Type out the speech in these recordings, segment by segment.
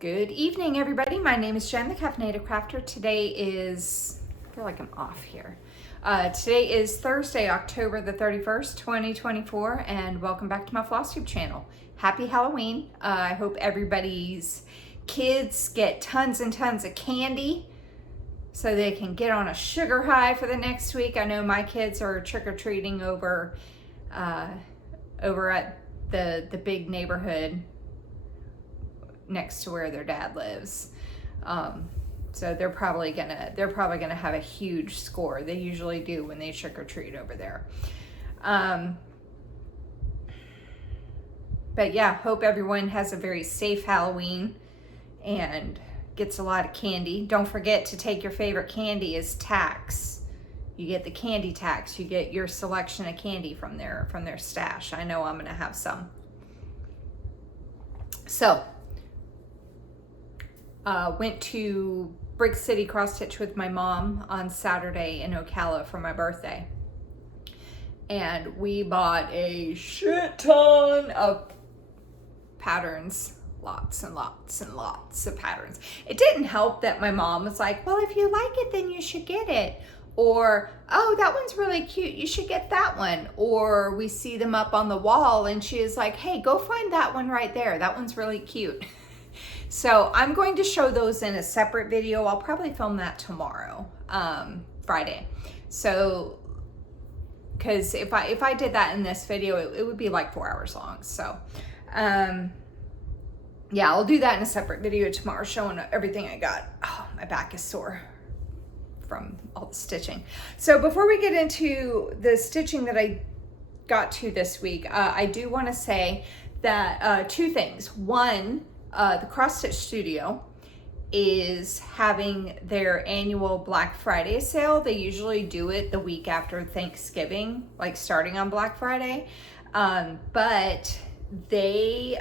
Good evening, everybody. My name is Jen, the Caffeinated Crafter. Today is, I feel like I'm off here. Today is Thursday, October the 31st, 2024, and welcome back to my Flosstube channel. Happy Halloween. I hope everybody's kids get tons and tons of candy so they can get on a sugar high for the next week. I know my kids are trick-or-treating over at the big neighborhood next to where their dad lives. So they're probably gonna have a huge score. They usually do when they trick or treat over there. But yeah, hope everyone has a very safe Halloween and gets a lot of candy. Don't forget to take your favorite candy as tax. You get the candy tax. You get your selection of candy from their stash. I know I'm gonna have some. So went to Brick City Crossstitch with my mom on Saturday in Ocala for my birthday. And we bought a shit ton of patterns. Lots and lots and lots of patterns. It didn't help that my mom was like, well, if you like it, then you should get it. Or, oh, that one's really cute, you should get that one. Or we see them up on the wall and she is like, hey, go find that one right there. That one's really cute. So I'm going to show those in a separate video. I'll probably film that tomorrow, Friday. So, because if I did that in this video, it would be like 4 hours long. So, yeah, I'll do that in a separate video tomorrow, showing everything I got. Oh, my back is sore from all the stitching. So before we get into the stitching that I got to this week, I do want to say that two things. One, the Crossstitch Studio is having their annual Black Friday sale. They usually do it the week after Thanksgiving, like starting on Black Friday. But they,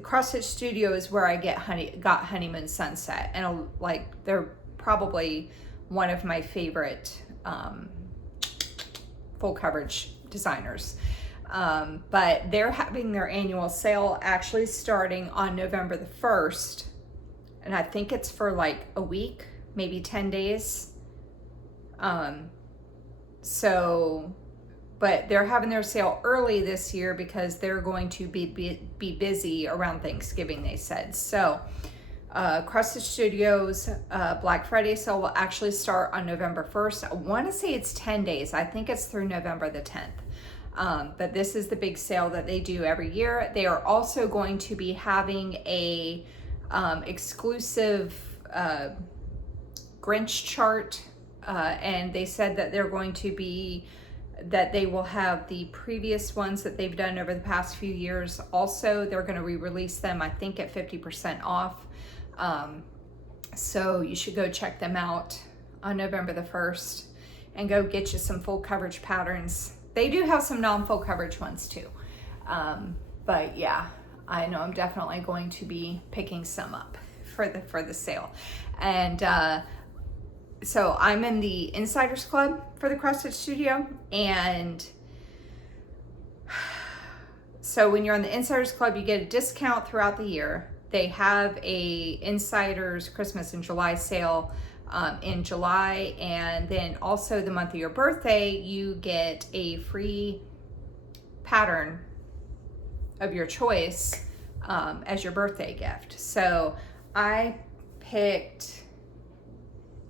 Crossstitch Studio is where I got Honeymoon Sunset, and like they're probably one of my favorite full coverage designers. But they're having their annual sale actually starting on November the 1st. And I think it's for like a week, maybe 10 days. But they're having their sale early this year because they're going to be busy around Thanksgiving, they said. So Crossstitch Studio's Black Friday sale will actually start on November 1st. I want to say it's 10 days. I think it's through November the 10th. But this is the big sale that they do every year. They are also going to be having a exclusive Grinch chart, and they said that they will have the previous ones that they've done over the past few years. Also, they're going to re-release them, I think, at 50% off. So you should go check them out on November the 1st and go get you some full coverage patterns. They do have some non-full coverage ones too. But yeah, I know I'm definitely going to be picking some up for the sale. And so I'm in the Insiders Club for the Crossstitch Studio. And so when you're on the Insiders Club, you get a discount throughout the year. They have a Insiders Christmas in July sale in July, and then also the month of your birthday you get a free pattern of your choice as your birthday gift. So I picked,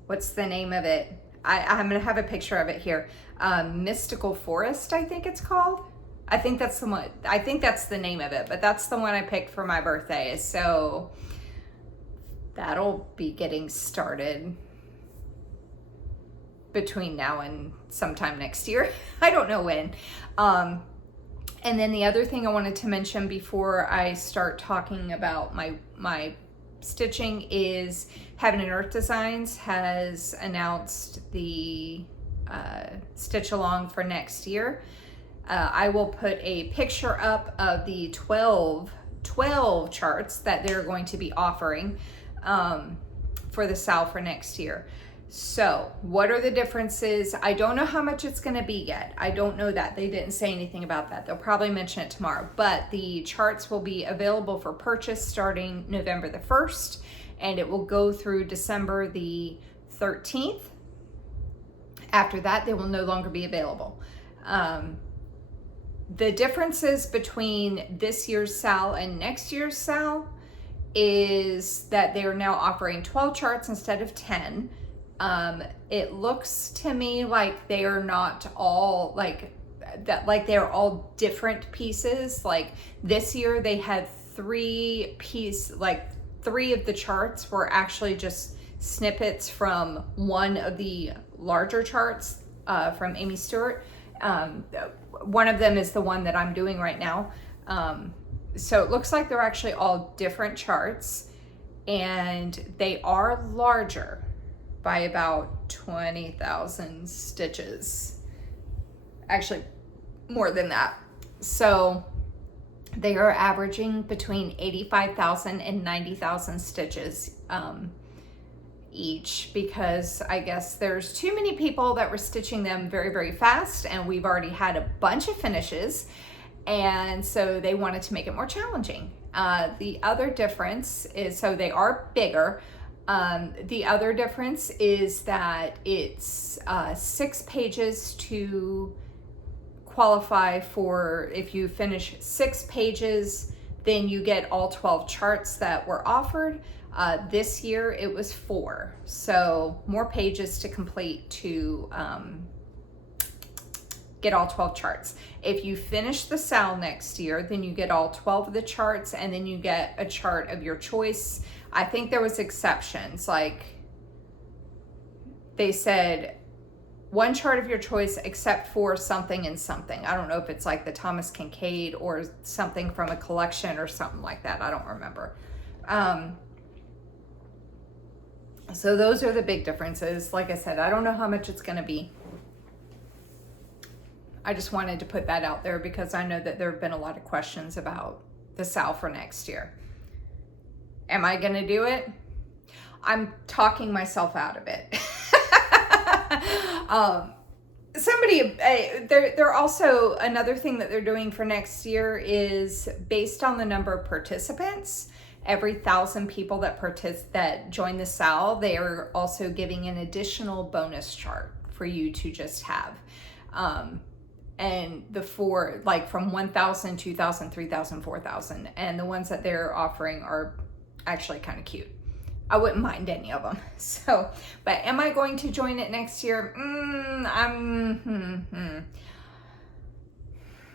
what's the name of it? I'm gonna have a picture of it here. Mystical Forest, I think it's called. I think that's the one. I think that's the name of it, but that's the one I picked for my birthday. So that'll be getting started between now and sometime next year. I don't know when. And then the other thing I wanted to mention before I start talking about my stitching is Heaven and Earth Designs has announced the stitch along for next year. I will put a picture up of the 12 charts that they're going to be offering for the sale for next year. So what are the differences? I don't know how much it's going to be yet. I don't know that. They didn't say anything about that. They'll probably mention it tomorrow, but the charts will be available for purchase starting November the 1st, and it will go through December the 13th. After that, they will no longer be available. The differences between this year's SAL and next year's SAL is that they are now offering 12 charts instead of 10. It looks to me like they are not all like that, like they're all different pieces. Like this year they had three of the charts were actually just snippets from one of the larger charts from Amy Stewart. One of them is the one that I'm doing right now. So it looks like they're actually all different charts, and they are larger by about 20,000 stitches. Actually, more than that. So they are averaging between 85,000 and 90,000 stitches each, because I guess there's too many people that were stitching them very, very fast, and we've already had a bunch of finishes, and so they wanted to make it more challenging. The other difference is, so they are bigger. The other difference is that it's 6 pages to qualify for. If you finish 6 pages, then you get all 12 charts that were offered. This year it was 4, so more pages to complete to get all 12 charts. If you finish the SAL next year, then you get all 12 of the charts, and then you get a chart of your choice. I think there was exceptions, like they said one chart of your choice except for something and something. I don't know if it's like the Thomas Kincaid or something from a collection or something like that. I don't remember. So those are the big differences. Like I said, I don't know how much it's going to be. I just wanted to put that out there because I know that there have been a lot of questions about the SAL for next year. Am I going to do it? I'm talking myself out of it. They're also, another thing that they're doing for next year is based on the number of participants. Every 1,000 people that join the SAL, they are also giving an additional bonus chart for you to just have. And the four, like from 1,000, 2,000, 3,000, 4,000. And the ones that they're offering are actually kind of cute. I wouldn't mind any of them. So, but am I going to join it next year?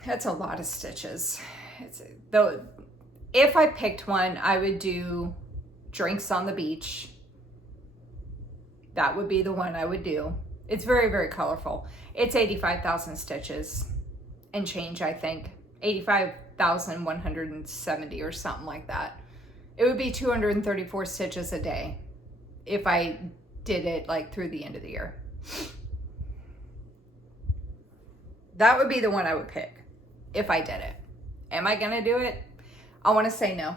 That's a lot of stitches. Though, if I picked one, I would do Drinks on the Beach. That would be the one I would do. It's very, very colorful. It's 85,000 stitches and change, I think. 85,170 or something like that. It would be 234 stitches a day if I did it like through the end of the year. That would be the one I would pick if I did it. Am I gonna do it? I want to say no.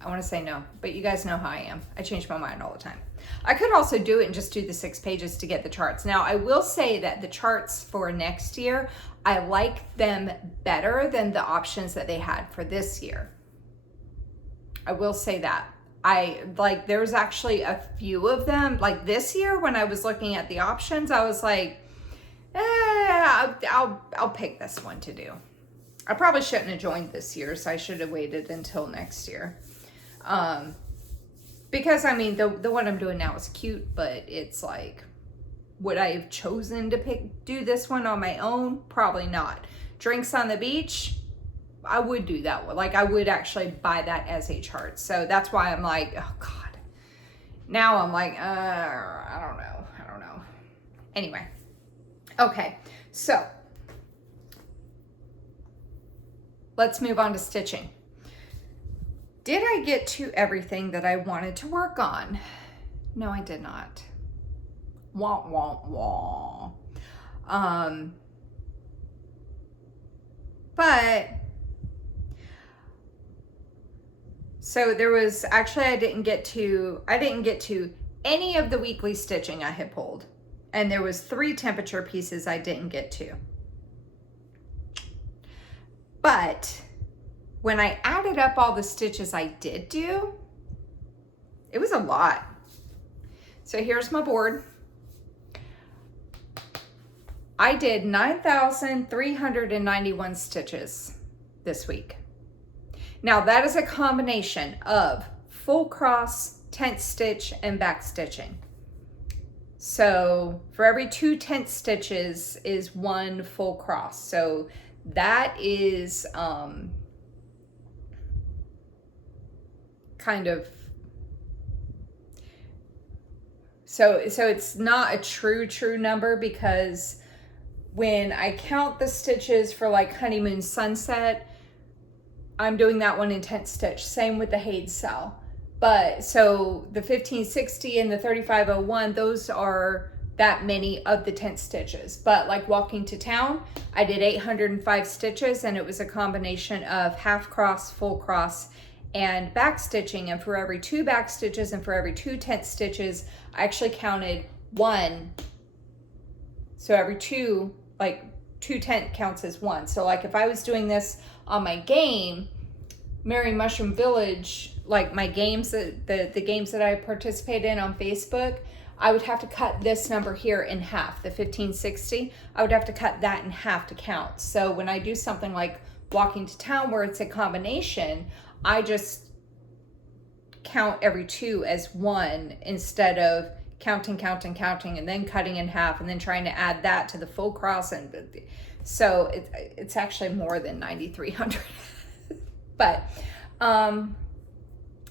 I want to say no, but you guys know how I am. I change my mind all the time. I could also do it and just do the 6 pages to get the charts. Now, I will say that the charts for next year, I like them better than the options that they had for this year. I will say that. There's actually a few of them. Like this year, when I was looking at the options, I was like, I'll pick this one to do. I probably shouldn't have joined this year, so I should have waited until next year. Because I mean, the one I'm doing now is cute, but it's like, would I have chosen to do this one on my own? Probably not. Drinks on the Beach, I would do that one. Like I would actually buy that as a chart. So that's why I'm like, oh God. Now I'm like, I don't know. Anyway. Okay. So let's move on to stitching. Did I get to everything that I wanted to work on? No, I did not. Wah, wah, wah. But, so there was, actually I didn't get to any of the weekly stitching I had pulled. And there was 3 temperature pieces I didn't get to. But when I added up all the stitches I did do, it was a lot. So here's my board. I did 9,391 stitches this week. Now that is a combination of full cross, tent stitch, and back stitching. So for every 2 tent stitches is 1 full cross. So that is kind of, so it's not a true number, because when I count the stitches for like honeymoon sunset, I'm doing that one in tent stitch. Same with the Hayes cell. But so the 1560 and the 3501, those are that many of the tent stitches. But like walking to town, I did 805 stitches, and it was a combination of half cross, full cross, and back stitching. And for every 2 back stitches and for every 2 tent stitches, I actually counted 1. So every 2, like 2 tent counts as 1. So like if I was doing this on my game, Merry Mushroom Village, like my games, the games that I participate in on Facebook, I would have to cut this number here in half, the 1560. I would have to cut that in half to count. So when I do something like walking to town where it's a combination, I just count every 2 as 1 instead of counting, and then cutting in half and then trying to add that to the full cross. And so it's actually more than 9,300. But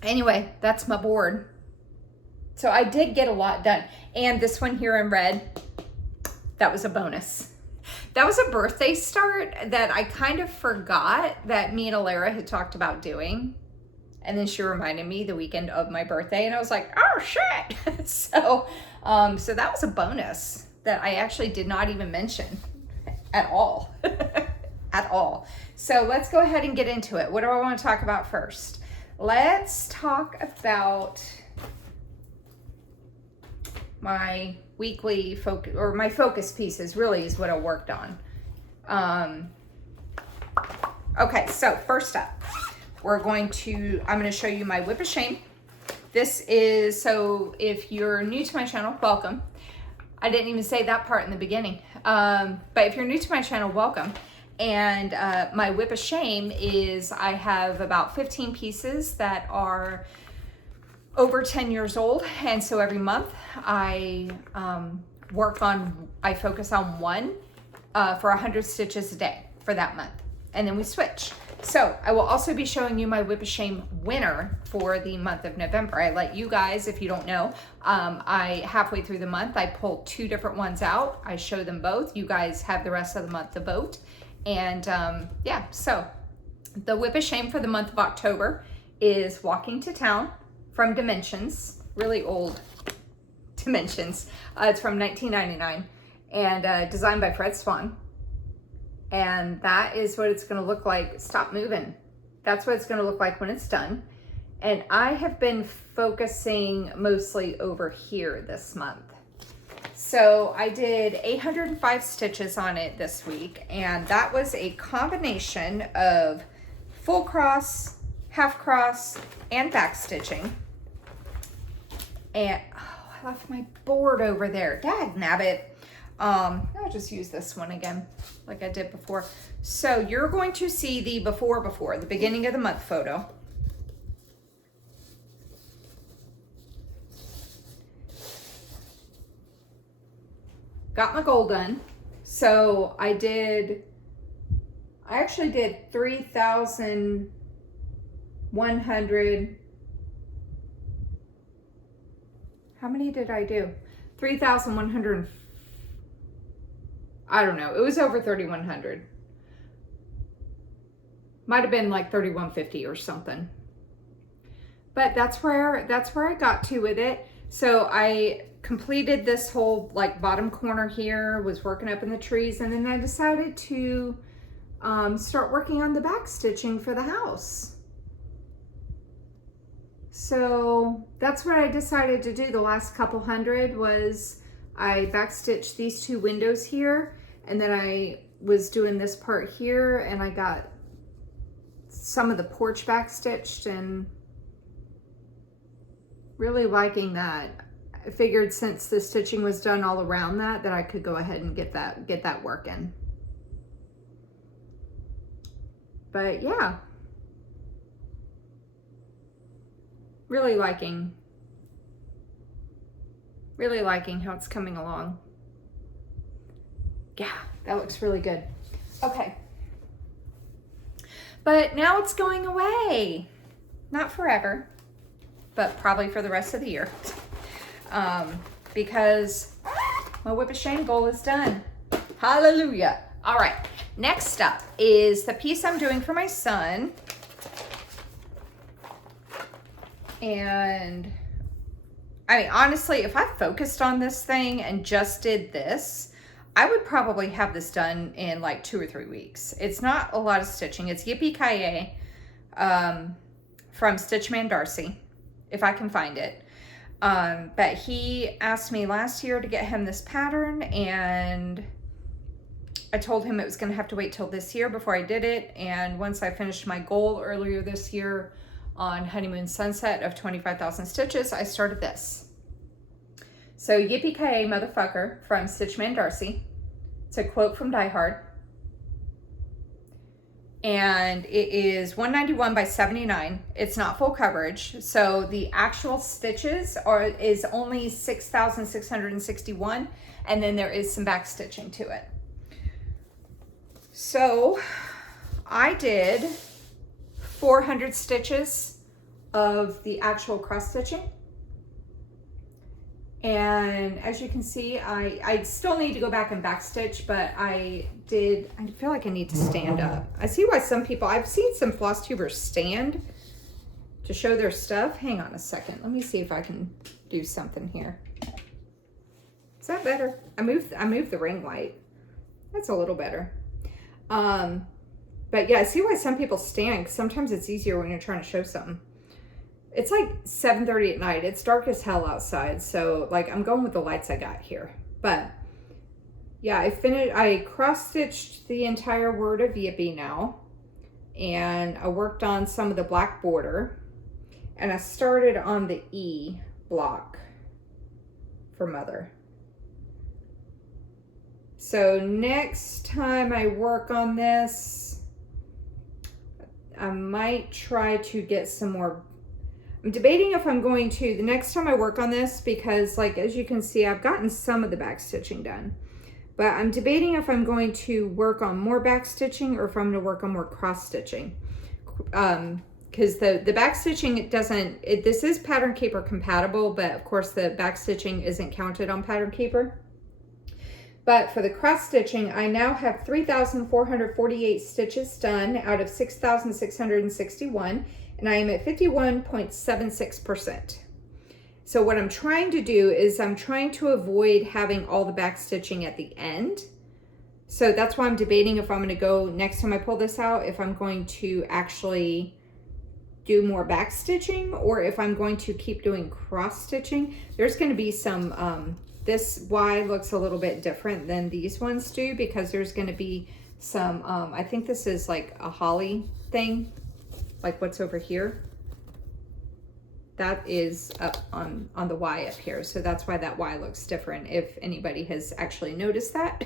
anyway, that's my board. So I did get a lot done. And this one here in red, that was a bonus. That was a birthday start that I kind of forgot that me and Alara had talked about doing. And then she reminded me the weekend of my birthday, and I was like, oh shit. So that was a bonus that I actually did not even mention at all. At all. So let's go ahead and get into it. What do I want to talk about first? Let's talk about my weekly focus, or my focus pieces really is what I worked on. Okay, so first up, I'm going to show you my whip of shame. This is, so if you're new to my channel, welcome. I didn't even say that part in the beginning. But if you're new to my channel, welcome. And my whip of shame is I have about 15 pieces that are over 10 years old. And so every month I focus on one for 100 stitches a day for that month. And then we switch. So I will also be showing you my whip of shame winner for the month of November. I let you guys, if you don't know, halfway through the month, I pull 2 different ones out. I show them both. You guys have the rest of the month to vote. And yeah, so the whip of shame for the month of October is Walking to Town from Dimensions, really old Dimensions. It's from 1999 and designed by Fred Swan. And that is what it's going to look like. Stop moving. That's what it's going to look like when it's done. And I have been focusing mostly over here this month. So I did 805 stitches on it this week, and that was a combination of full cross, half cross, and back stitching. And oh, I left my board over there. Dag nabbit. I'll just use this one again like I did before. So you're going to see the before, the beginning of the month photo. Got my goal done. So I actually did 3,100. How many did I do? 3,100. I don't know. It was over 3,100. Might have been like 3,150 or something. But that's where I got to with it. So I completed this whole like bottom corner here, was working up in the trees, and then I decided to start working on the back stitching for the house. So that's what I decided to do the last couple hundred was I backstitched these two windows here, and then I was doing this part here, and I got some of the porch backstitched and really liking that. I figured since the stitching was done all around that I could go ahead and get that working. But yeah, really liking how it's coming along. Yeah, that looks really good. Okay. But now it's going away. Not forever, but probably for the rest of the year. Because my whip of shame goal is done. Hallelujah. All right, next up is the piece I'm doing for my son. And I mean, honestly, if I focused on this thing and just did this, I would probably have this done in like 2 or 3 weeks. It's not a lot of stitching. It's Yippy from Stitchman Darcy, if I can find it. But he asked me last year to get him this pattern, and I told him it was going to have to wait till this year before I did it. And once I finished my goal earlier this year on Honeymoon Sunset of 25,000 stitches, I started this. So Yippee motherfucker from Stitchman Darcy. It's a quote from Die Hard. And it is 191 by 79. It's not full coverage. So the actual stitches is only 6,661. And then there is some back stitching to it. So I did 400 stitches of the actual cross stitching. And as you can see, I still need to go back and back stitch, but I feel like I need to stand up. I see why some people, I've seen some Flosstubers stand to show their stuff. Hang on a second. Let me see if I can do something here. Is that better? I moved the ring light. That's a little better. But yeah, I see why some people stand, because sometimes it's easier when you're trying to show something. It's like 7:30 at night. It's dark as hell outside. So like I'm going with the lights I got here. But yeah, I cross-stitched the entire word of Yippy now. And I worked on some of the black border. And I started on the E block for mother. So next time I work on this, I might try to get some more. I'm debating if I'm going to, the next time I work on this, because like, as you can see, I've gotten some of the back stitching done, but I'm debating if I'm going to work on more back stitching or if I'm going to work on more cross stitching. Because the back stitching, this is pattern keeper compatible, but of course the back stitching isn't counted on pattern keeper. But for the cross stitching, I now have 3,448 stitches done out of 6,661, and I am at 51.76%. So what I'm trying to do is I'm trying to avoid having all the back stitching at the end. So that's why I'm debating if I'm going to go, next time I pull this out, if I'm going to actually do more back stitching or if I'm going to keep doing cross stitching. There's going to be some, this Y looks a little bit different than these ones do because there's going to be some, I think this is like a holly thing, like what's over here. That is up on the Y up here. So that's why that Y looks different, if anybody has actually noticed that.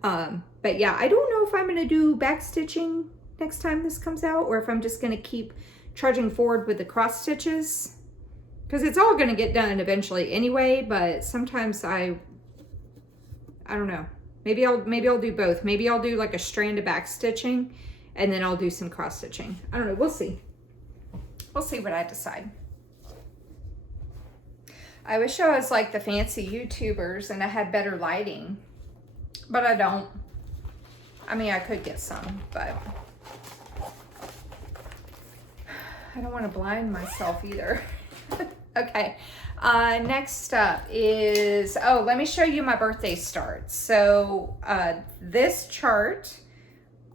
But yeah, I don't know if I'm going to do back stitching next time this comes out, or if I'm just going to keep trudging forward with the cross stitches, because it's all going to get done eventually anyway. But sometimes I don't know. Maybe I'll do both. Maybe I'll do like a strand of back stitching and then I'll do some cross stitching. I don't know. We'll see. We'll see what I decide. I wish I was like the fancy YouTubers and I had better lighting, but I don't. I mean, I could get some, but I don't want to blind myself either. Okay, next up is, oh, let me show you my birthday start. So this chart,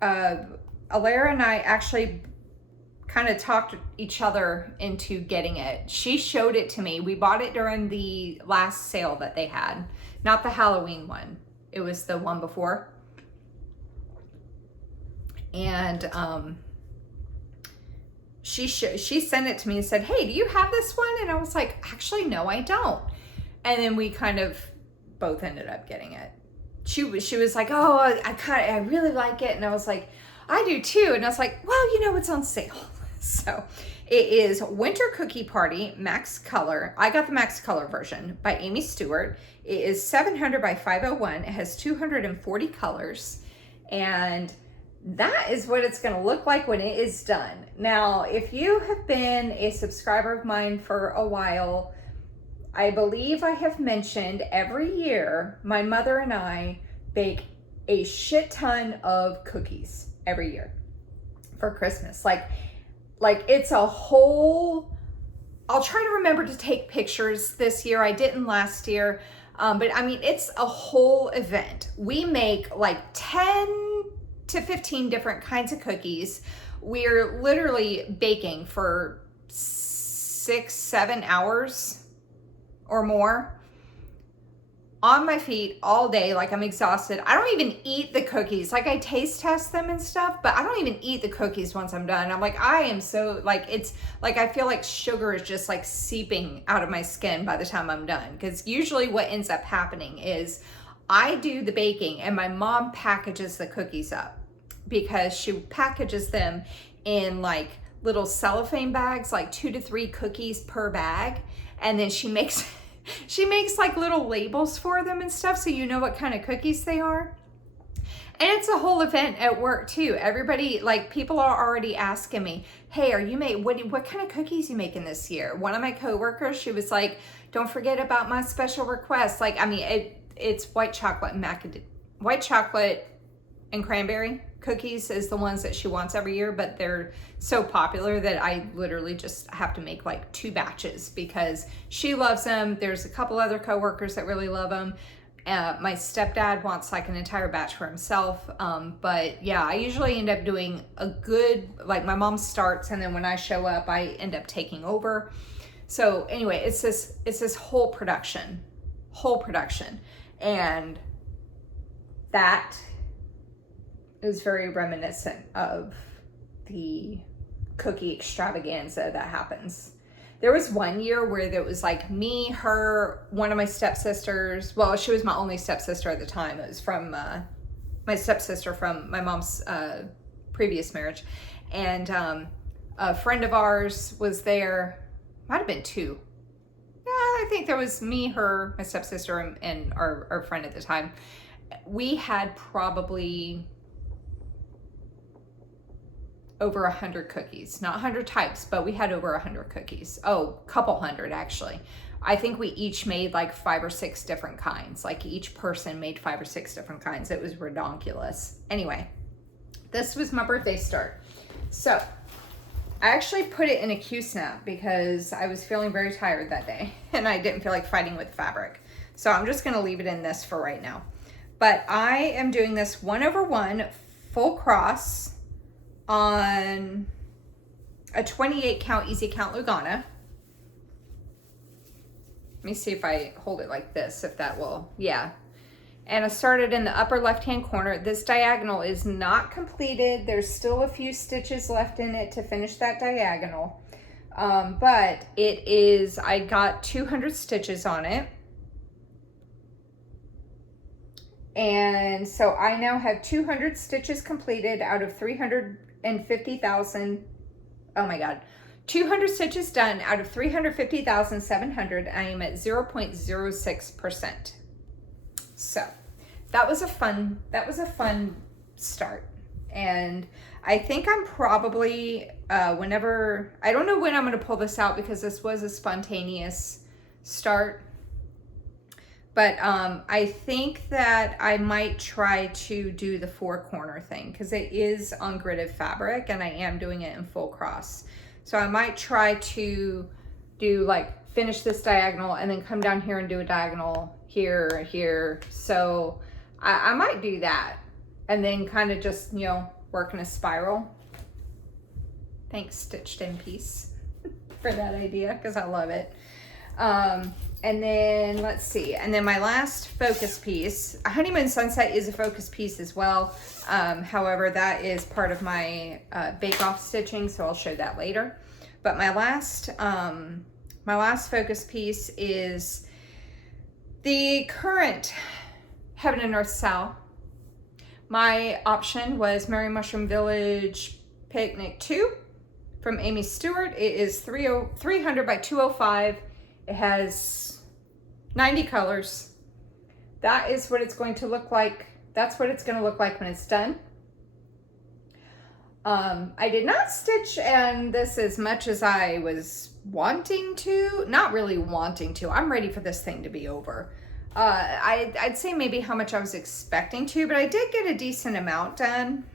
Alara and I actually kind of talked each other into getting it. She showed it to me. We bought it during the last sale that they had, not the Halloween one. It was the one before. And she sent it to me and said, "Hey, do you have this one?" And I was like, "Actually, no, I don't." And then we kind of both ended up getting it. She was like, "Oh, I really like it." And I was like, "I do too." And I was like, "Well, you know, it's on sale." So it is Winter Cookie Party Max Color. I got the Max Color version by Amy Stewart. It is 700 by 501. It has 240 colors. And that is what it's going to look like when it is done. Now, if you have been a subscriber of mine for a while, I believe I have mentioned every year my mother and I bake a shit ton of cookies every year for Christmas. Like it's a whole, I'll try to remember to take pictures this year. I didn't last year, but I mean, it's a whole event. We make like 10 to 15 different kinds of cookies. We're literally baking for 6-7 hours or more on my feet all day. Like, I'm exhausted. I don't even eat the cookies. Like, I taste test them and stuff, but I don't even eat the cookies once I'm done. I'm like, I am so, like, it's like I feel like sugar is just like seeping out of my skin by the time I'm done. Because usually what ends up happening is I do the baking and my mom packages the cookies up, because she packages them in like little cellophane bags, like 2 to 3 cookies per bag. And then she makes like little labels for them and stuff, so you know what kind of cookies they are. And it's a whole event at work too. Everybody, like, people are already asking me, "Hey, what kind of cookies you making this year?" One of my coworkers, she was like, "Don't forget about my special request." Like, I mean, it's white chocolate and cranberry cookies is the ones that she wants every year, but they're so popular that I literally just have to make like 2 batches because she loves them. There's a couple other coworkers that really love them. My stepdad wants like an entire batch for himself. But yeah, I usually end up doing a good, like, my mom starts and then when I show up, I end up taking over. So anyway, it's this whole production. And that is very reminiscent of the cookie extravaganza that happens. There was one year where there was like me, her, one of my stepsisters. Well, she was my only stepsister at the time. It was from my stepsister from my mom's previous marriage. And a friend of ours was there. Might have been 2. Yeah, I think there was me, her, my stepsister, and our friend at the time. We had probably over 100 cookies, not 100 types, but we had over 100 cookies. Oh, couple hundred actually. I think we each made like 5 or 6 different kinds. Like, each person made 5 or 6 different kinds. It was redonkulous. Anyway, this was my birthday start. So I actually put it in a Q-snap because I was feeling very tired that day and I didn't feel like fighting with fabric. So I'm just gonna leave it in this for right now. But I am doing this 1/1 full cross on a 28 count easy count Lugana. Let me see if I hold it like this, if that will, yeah. And I started in the upper left hand corner. This diagonal is not completed. There's still a few stitches left in it to finish that diagonal. But it is, I got 200 stitches on it. And so I now have 200 stitches completed out of 350,000. Oh my God. 200 stitches done out of 350,700. I am at 0.06%. So that was a fun start. And I think I'm probably, I don't know when I'm going to pull this out because this was a spontaneous start. But I think that I might try to do the 4-corner thing because it is on gridded fabric and I am doing it in full cross. So I might try to do like finish this diagonal and then come down here and do a diagonal here. So I might do that and then kind of just, you know, work in a spiral. Thanks, Stitched in Peace, for that idea, because I love it. And then let's see. And then my last focus piece, Honeymoon Sunset is a focus piece as well. However, that is part of my bake-off stitching, so I'll show that later. But my last focus piece is the current Heaven and Earth Sal. My option was Merry Mushroom Village Picnic 2 from Amy Stewart. It is 300 by 205. It has 90 colors. That is what it's going to look like. That's what it's going to look like when it's done. I did not stitch and this as much as I was wanting to. Not really wanting to. I'm ready for this thing to be over. I'd say maybe how much I was expecting to, but I did get a decent amount done.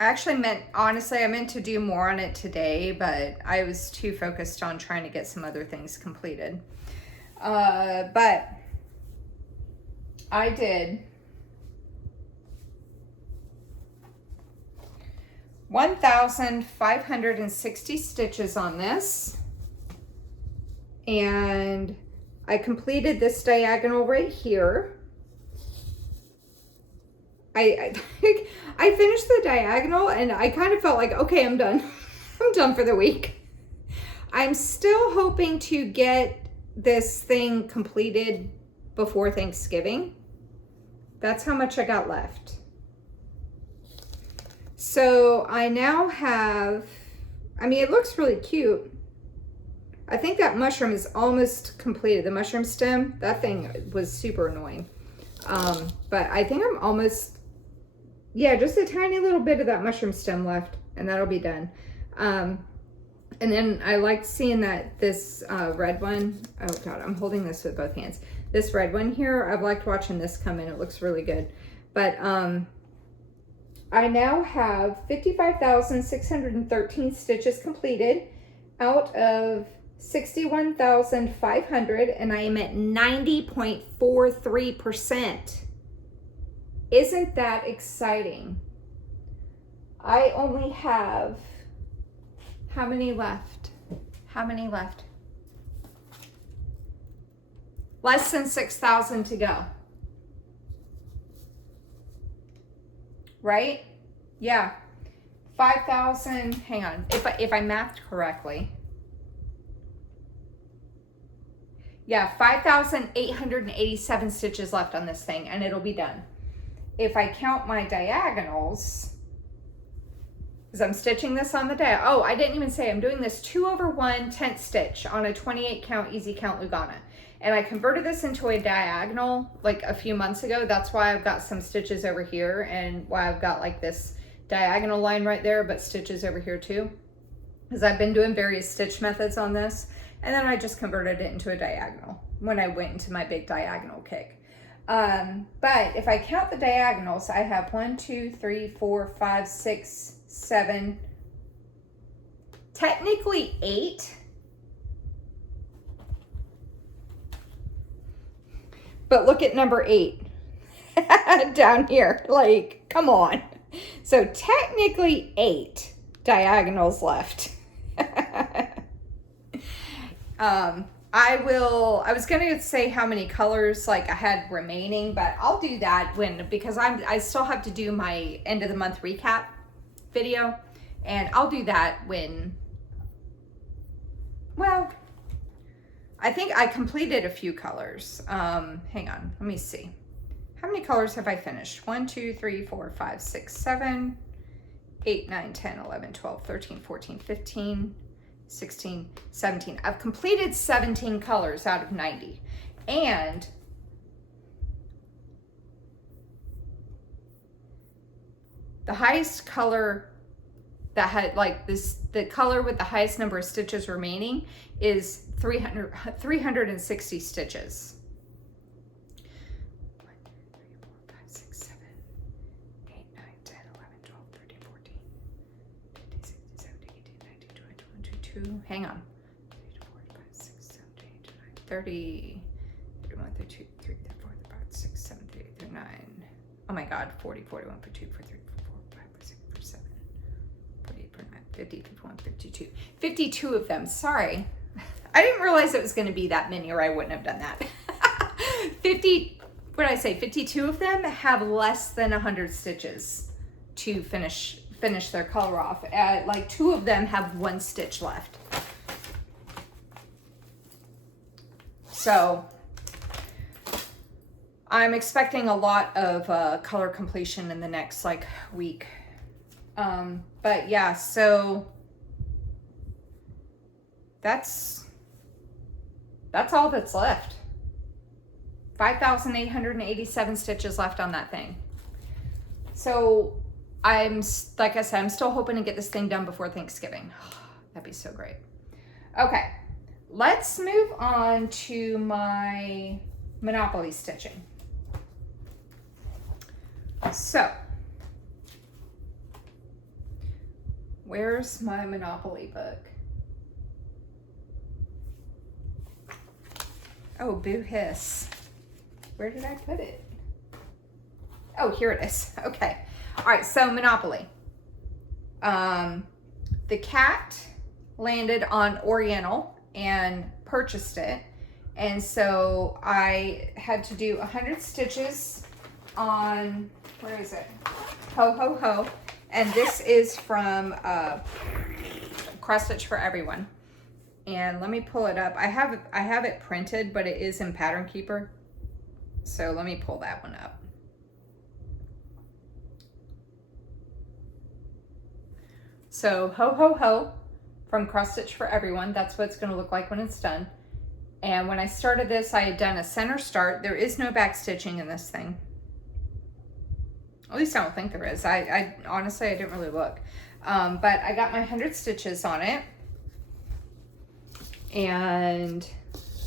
I actually honestly, I meant to do more on it today, but I was too focused on trying to get some other things completed. But I did 1,560 stitches on this. And I completed this diagonal right here. I finished the diagonal and I kind of felt like, okay, I'm done. I'm done for the week. I'm still hoping to get this thing completed before Thanksgiving. That's how much I got left. So I now have, I mean, it looks really cute. I think that mushroom is almost completed. The mushroom stem, that thing was super annoying. But I think I'm almost, yeah, just a tiny little bit of that mushroom stem left and that'll be done. And then I liked seeing that this red one, oh God, I'm holding this with both hands. This red one here, I've liked watching this come in. It looks really good. But I now have 55,613 stitches completed out of 61,500, and I am at 90.43%. Isn't that exciting? I only have, how many left? How many left? Less than 6,000 to go. Right? Yeah. 5,000, hang on. If I mathed correctly. Yeah, 5,887 stitches left on this thing and it'll be done. If I count my diagonals, because I'm stitching this on the day. Oh, I didn't even say I'm doing this 2/1 tent stitch on a 28 count easy count Lugana. And I converted this into a diagonal like a few months ago. That's why I've got some stitches over here and why I've got like this diagonal line right there, but stitches over here too. Because I've been doing various stitch methods on this. And then I just converted it into a diagonal when I went into my big diagonal kick. But if I count the diagonals, I have 1, 2, 3, 4, 5, 6, 7, technically 8. But look at number 8 down here. Like, come on. So technically 8 diagonals left. I was gonna say how many colors like I had remaining, but I'll do that because I still have to do my end of the month recap video, and I'll do that when, well, I think I completed a few colors. Hang on, let me see. How many colors have I finished? 1, 2, 3, 4, 5, 6, 7, 8, 9, 10, 11, 12, 13, 14, 15, 16, 17. I've completed 17 colors out of 90. And the highest color that had like this, the color with the highest number of stitches remaining is 360 stitches. 1, 2, 3, 4, 5, 6, 7, 8, 9, 10, 11, 12, 13, 14, 15, 16, 17, 18, 19, 20, 21, 22, hang on. 3, 4, 5, 6, 7, 8, 9, 30, 31, 32, 33, 34, 35, 36, 37, 38, 39. Oh my God, 40, 41, 42, 43, 44, 45, 46, 47. 50, 51, 52. 52 of them, sorry. I didn't realize it was gonna be that many or I wouldn't have done that. 50, what did I say, 52 of them have less than 100 stitches to finish their color off. Like 2 of them have 1 stitch left. So I'm expecting a lot of color completion in the next like week. But yeah, so that's all that's left. 5,887 stitches left on that thing. So like I said, I'm still hoping to get this thing done before Thanksgiving. That'd be so great. Okay, let's move on to my Monopoly stitching. So, where's my Monopoly book? Oh, boo hiss. Where did I put it? Oh, here it is. Okay. All right, so Monopoly. The cat landed on Oriental and purchased it. And so I had to do 100 stitches on, where is it? Ho Ho Ho. And this is from Crossstitch for Everyone. And let me pull it up. I have it printed, but it is in Pattern Keeper. So let me pull that one up. So Ho Ho Ho from Crossstitch for Everyone. That's what it's going to look like when it's done. And when I started this, I had done a center start. There is no back stitching in this thing. At least I don't think there is. I honestly, I didn't really look. But I got my 100 stitches on it. And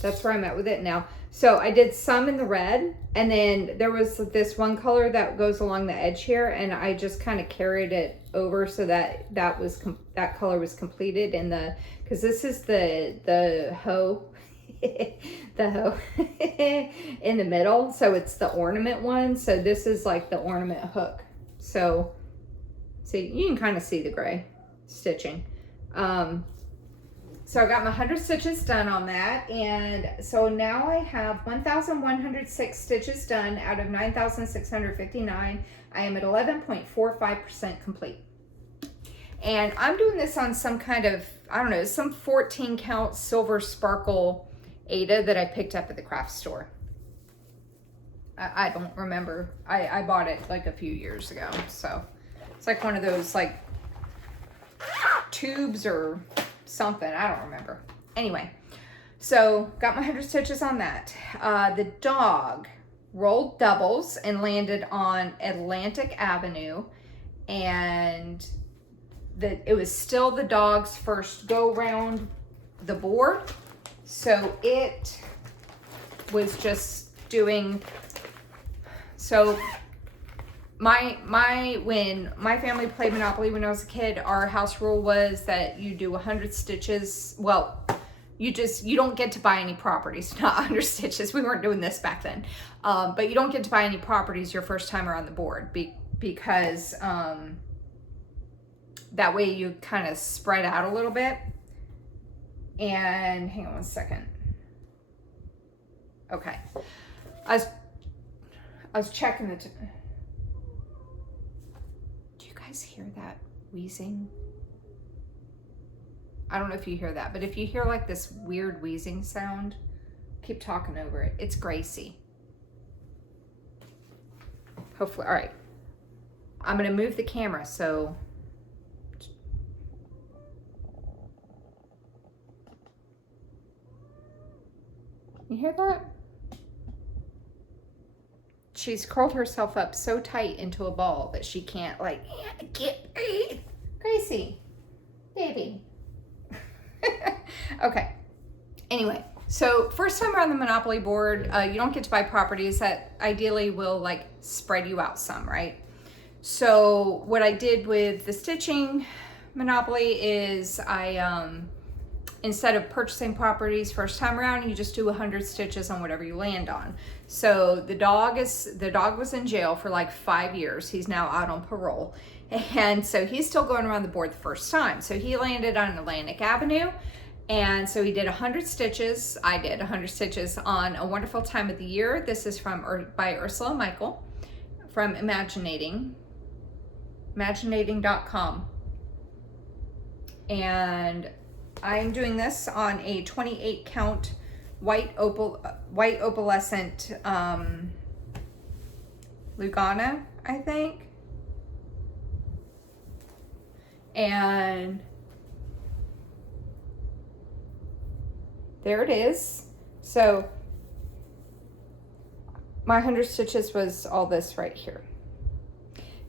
that's where I'm at with it now. So I did some in the red, and then there was this one color that goes along the edge here, and I just kind of carried it over so that that color was completed in the, because this is the hoe, the hoe in the middle, so it's the ornament one. So this is like the ornament hook. So see, you can kind of see the gray stitching. So I got my 100 stitches done on that, and so now I have 1,106 stitches done out of 9,659. I am at 11.45% complete. And I'm doing this on some kind of, I don't know, some 14 count silver sparkle Ada that I picked up at the craft store. I don't remember. I bought it like a few years ago. So it's like one of those like tubes or something, I don't remember. Anyway, so got my 100 stitches on that. The dog rolled doubles and landed on Atlantic Avenue, and it was still the dog's first go round the board, so it was just doing, so when my family played Monopoly when I was a kid, our house rule was that you do 100 stitches. Well, you don't get to buy any properties, not 100 stitches. We weren't doing this back then. But you don't get to buy any properties your first time around the board because that way you kind of spread out a little bit. And hang on one second. Okay. I was checking the hear that wheezing? I don't know if you hear that, but if you hear like this weird wheezing sound, keep talking over it. It's Gracie. Hopefully, all right. I'm gonna move the camera so you hear that? She's curled herself up so tight into a ball that she can't like get Gracie, baby. Okay. Anyway, so first time around the Monopoly board, you don't get to buy properties that ideally will like spread you out some, right? So what I did with the stitching Monopoly is I instead of purchasing properties first time around, you just do 100 stitches on whatever you land on. So the dog was in jail for like 5 years. He's now out on parole. And so he's still going around the board the first time. So he landed on Atlantic Avenue. And so he did 100 stitches. I did 100 stitches on A Wonderful Time of the Year. This is by Ursula Michael from imaginating.com. And I'm doing this on a 28 count white opalescent Lugana, I think. And there it is. So my 100 stitches was all this right here.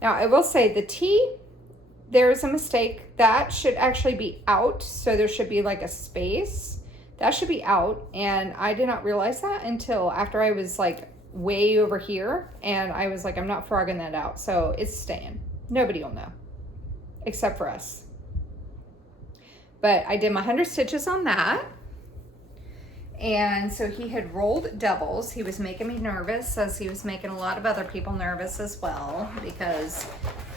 Now I will say the T, there is a mistake. That should actually be out. So there should be like a space. That should be out. And I did not realize that until after I was like way over here. And I was like, I'm not frogging that out. So it's staying. Nobody will know. Except for us. But I did my 100 stitches on that. And so he had rolled doubles. He was making me nervous, as he was making a lot of other people nervous as well, because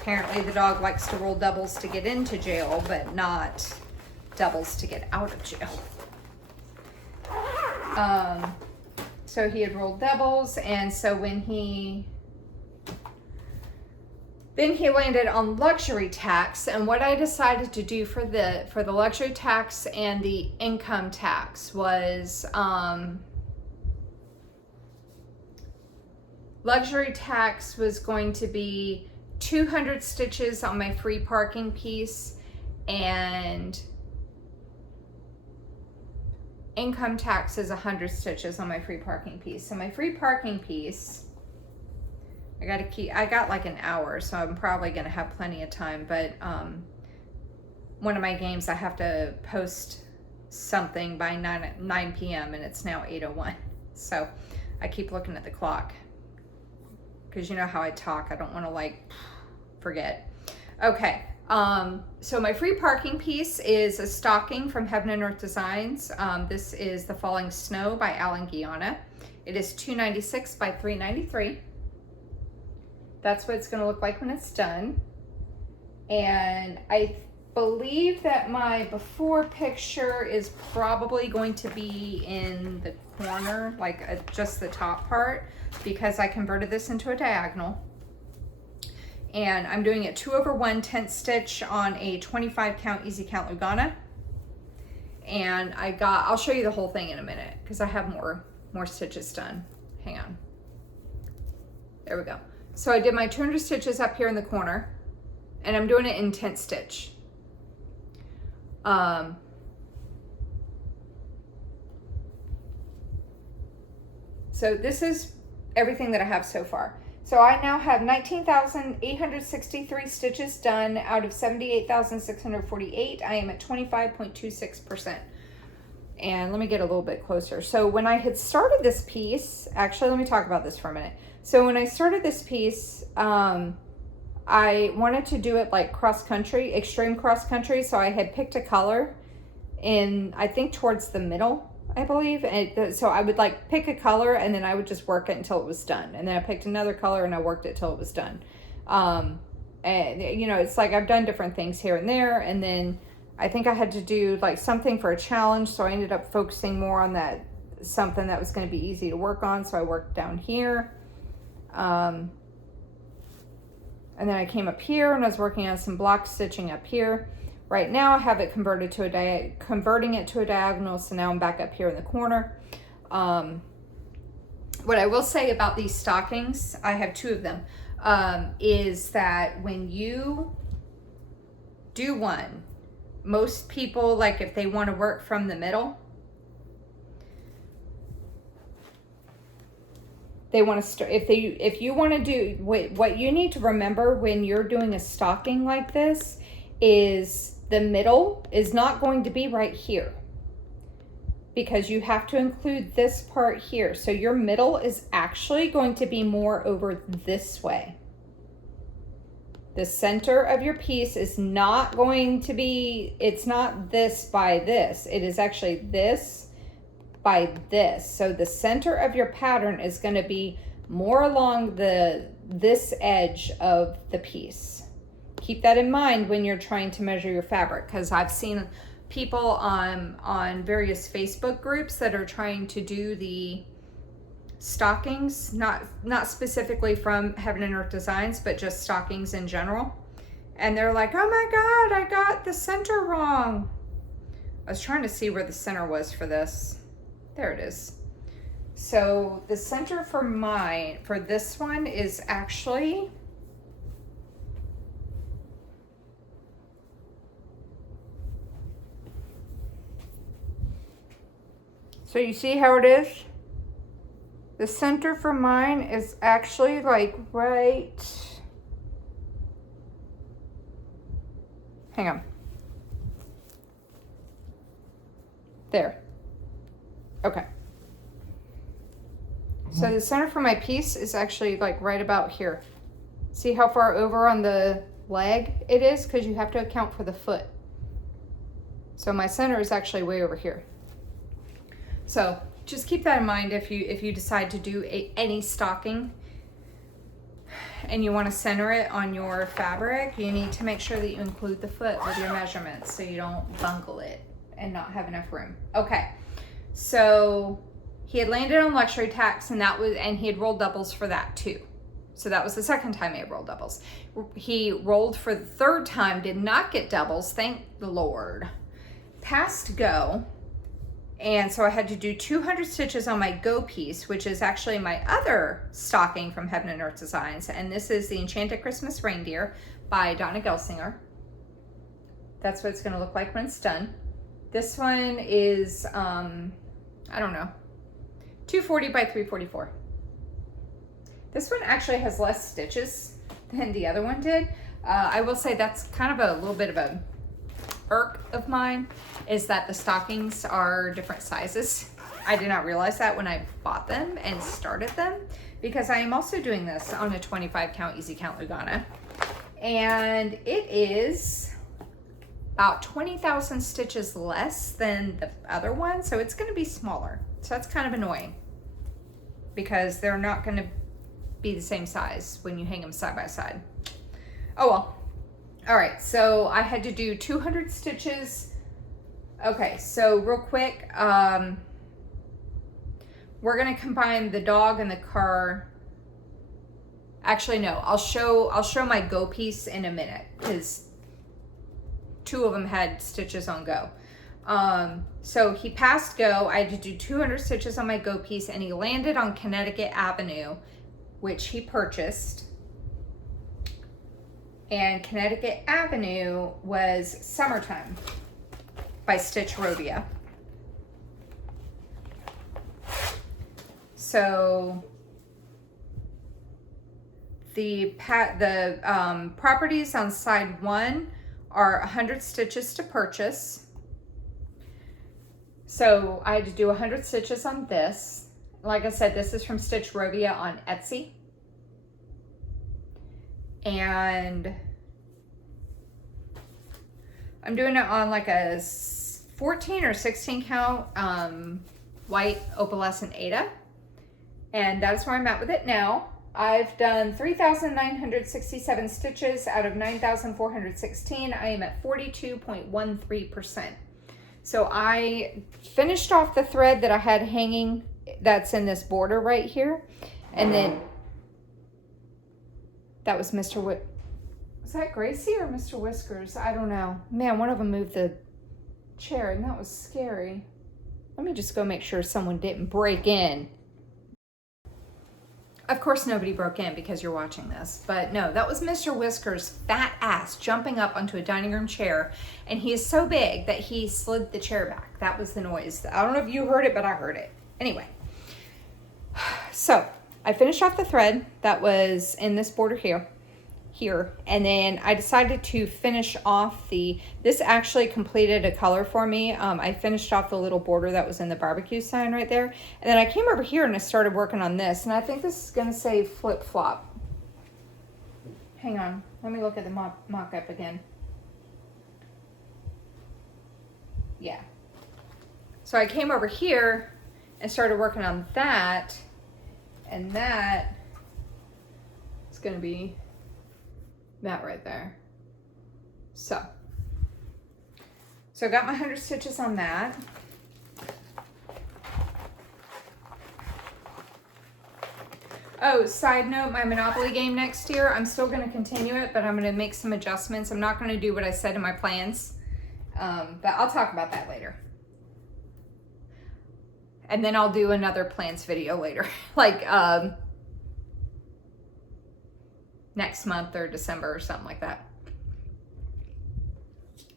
apparently the dog likes to roll doubles to get into jail, but not doubles to get out of jail. So he had rolled doubles, and so when then he landed on luxury tax, and what I decided to do for the luxury tax and the income tax was luxury tax was going to be 200 stitches on my free parking piece, and income tax is 100 stitches on my free parking piece. So my free parking piece, I got like an hour, so I'm probably gonna have plenty of time, but one of my games I have to post something by 9 p.m. and it's now 8:01. So I keep looking at the clock because you know how I talk. I don't want to like forget. Okay, so my free parking piece is a stocking from Heaven and Earth Designs. This is The Falling Snow by Alan Guiana. It is $2.96 by $3.93. That's what it's going to look like when it's done. And I believe that my before picture is probably going to be in the corner, like just the top part, because I converted this into a diagonal. And I'm doing it 2/1 tent stitch on a 25 count easy count Lugana. And I'll show you the whole thing in a minute because I have more stitches done. Hang on. There we go. So I did my 200 stitches up here in the corner, and I'm doing it in tent stitch. So this is everything that I have so far. So I now have 19,863 stitches done out of 78,648. I am at 25.26%. And let me get a little bit closer. So when I had started this piece, actually, let me talk about this for a minute. So when I started this piece, I wanted to do it like cross country, extreme cross country. So I had picked a color in, I think towards the middle, I believe. And so I would like pick a color and then I would just work it until it was done. And then I picked another color and I worked it till it was done. And you know, it's like I've done different things here and there. And then I think I had to do like something for a challenge. So I ended up focusing more on that, something that was going to be easy to work on. So I worked down here. And then I came up here and I was working on some block stitching up here. Right now I have it converted to converting it to a diagonal. So now I'm back up here in the corner. What I will say about these stockings, I have two of them, is that when you do one, most people, like if they want to work from the middle, they want to start, if you want to do, what you need to remember when you're doing a stocking like this is the middle is not going to be right here, because you have to include this part here. So your middle is actually going to be more over this way. The center of your piece is not going to be, it's not this by this. It is actually this by this. So the center of your pattern is going to be more along this edge of the piece. keep that in mind when you're trying to measure your fabric, because I've seen people on various Facebook groups that are trying to do the stockings, not specifically from Heaven and Earth Designs, but just stockings in general. And they're like, oh my God, I got the center wrong. I was trying to see where the center was for this. There it is. So the center for this one is actually, so you see how it is? The center for mine is actually like right, hang on. There. Okay. So the center for my piece is actually like right about here. See how far over on the leg it is? Because you have to account for the foot. So my center is actually way over here. So just keep that in mind if you decide to do any stocking and you want to center it on your fabric, you need to make sure that you include the foot with your measurements so you don't bungle it and not have enough room. Okay, so he had landed on luxury tax, and he had rolled doubles for that too. So that was the second time he had rolled doubles. He rolled for the third time, did not get doubles, thank the Lord. Passed go, and so I had to do 200 stitches on my go piece, which is actually my other stocking from Heaven and Earth Designs, and this is the Enchanted Christmas Reindeer by Donna Gelsinger. That's what it's gonna look like when it's done. This one is, I don't know, 240 by 344. This one actually has less stitches than the other one did. I will say that's kind of a little bit of a irk of mine, is that the stockings are different sizes. I did not realize that when I bought them and started them, because I am also doing this on a 25 count easy count Lugana, and it is about 20,000 stitches less than the other one, so it's going to be smaller. So that's kind of annoying because they're not going to be the same size when you hang them side by side. Oh well. All right, so I had to do 200 stitches. Okay, so real quick, we're going to combine the dog and the car. Actually, no, I'll show my go piece in a minute, because 2 of them had stitches on go. So he passed go. I had to do 200 stitches on my go piece, and he landed on Connecticut Avenue, which he purchased. And Connecticut Avenue was Summertime by Stitch Rovia. So the properties on side 1 are 100 stitches to purchase. So I had to do 100 stitches on this. Like I said, this is from Stitch Rovia on Etsy. And I'm doing it on like a 14 or 16 count white opalescent Aida. And that's where I'm at with it now. I've done 3,967 stitches out of 9,416. I am at 42.13%. So I finished off the thread that I had hanging that's in this border right here. And then that was Mr. Was that Gracie or Mr. Whiskers? I don't know. Man, one of them moved the chair and that was scary. Let me just go make sure someone didn't break in. Of course nobody broke in because you're watching this, but no, that was Mr. Whiskers' fat ass jumping up onto a dining room chair, and he is so big that he slid the chair back. That was the noise. I don't know if you heard it, but I heard it. Anyway, so I finished off the thread that was in this border here, and then I decided to finish off this actually completed a color for me. I finished off the little border that was in the barbecue sign right there, and then I came over here and I started working on this, and I think this is gonna say flip flop. Hang on, let me look at the mock-up again. Yeah, so I came over here and started working on that, and that is gonna be that right there. So I got my 100 stitches on that. Oh, side note, my Monopoly game next year, I'm still going to continue it, but I'm going to make some adjustments. I'm not going to do what I said in my plans, but I'll talk about that later. And then I'll do another plans video later, like next month or December or something like that.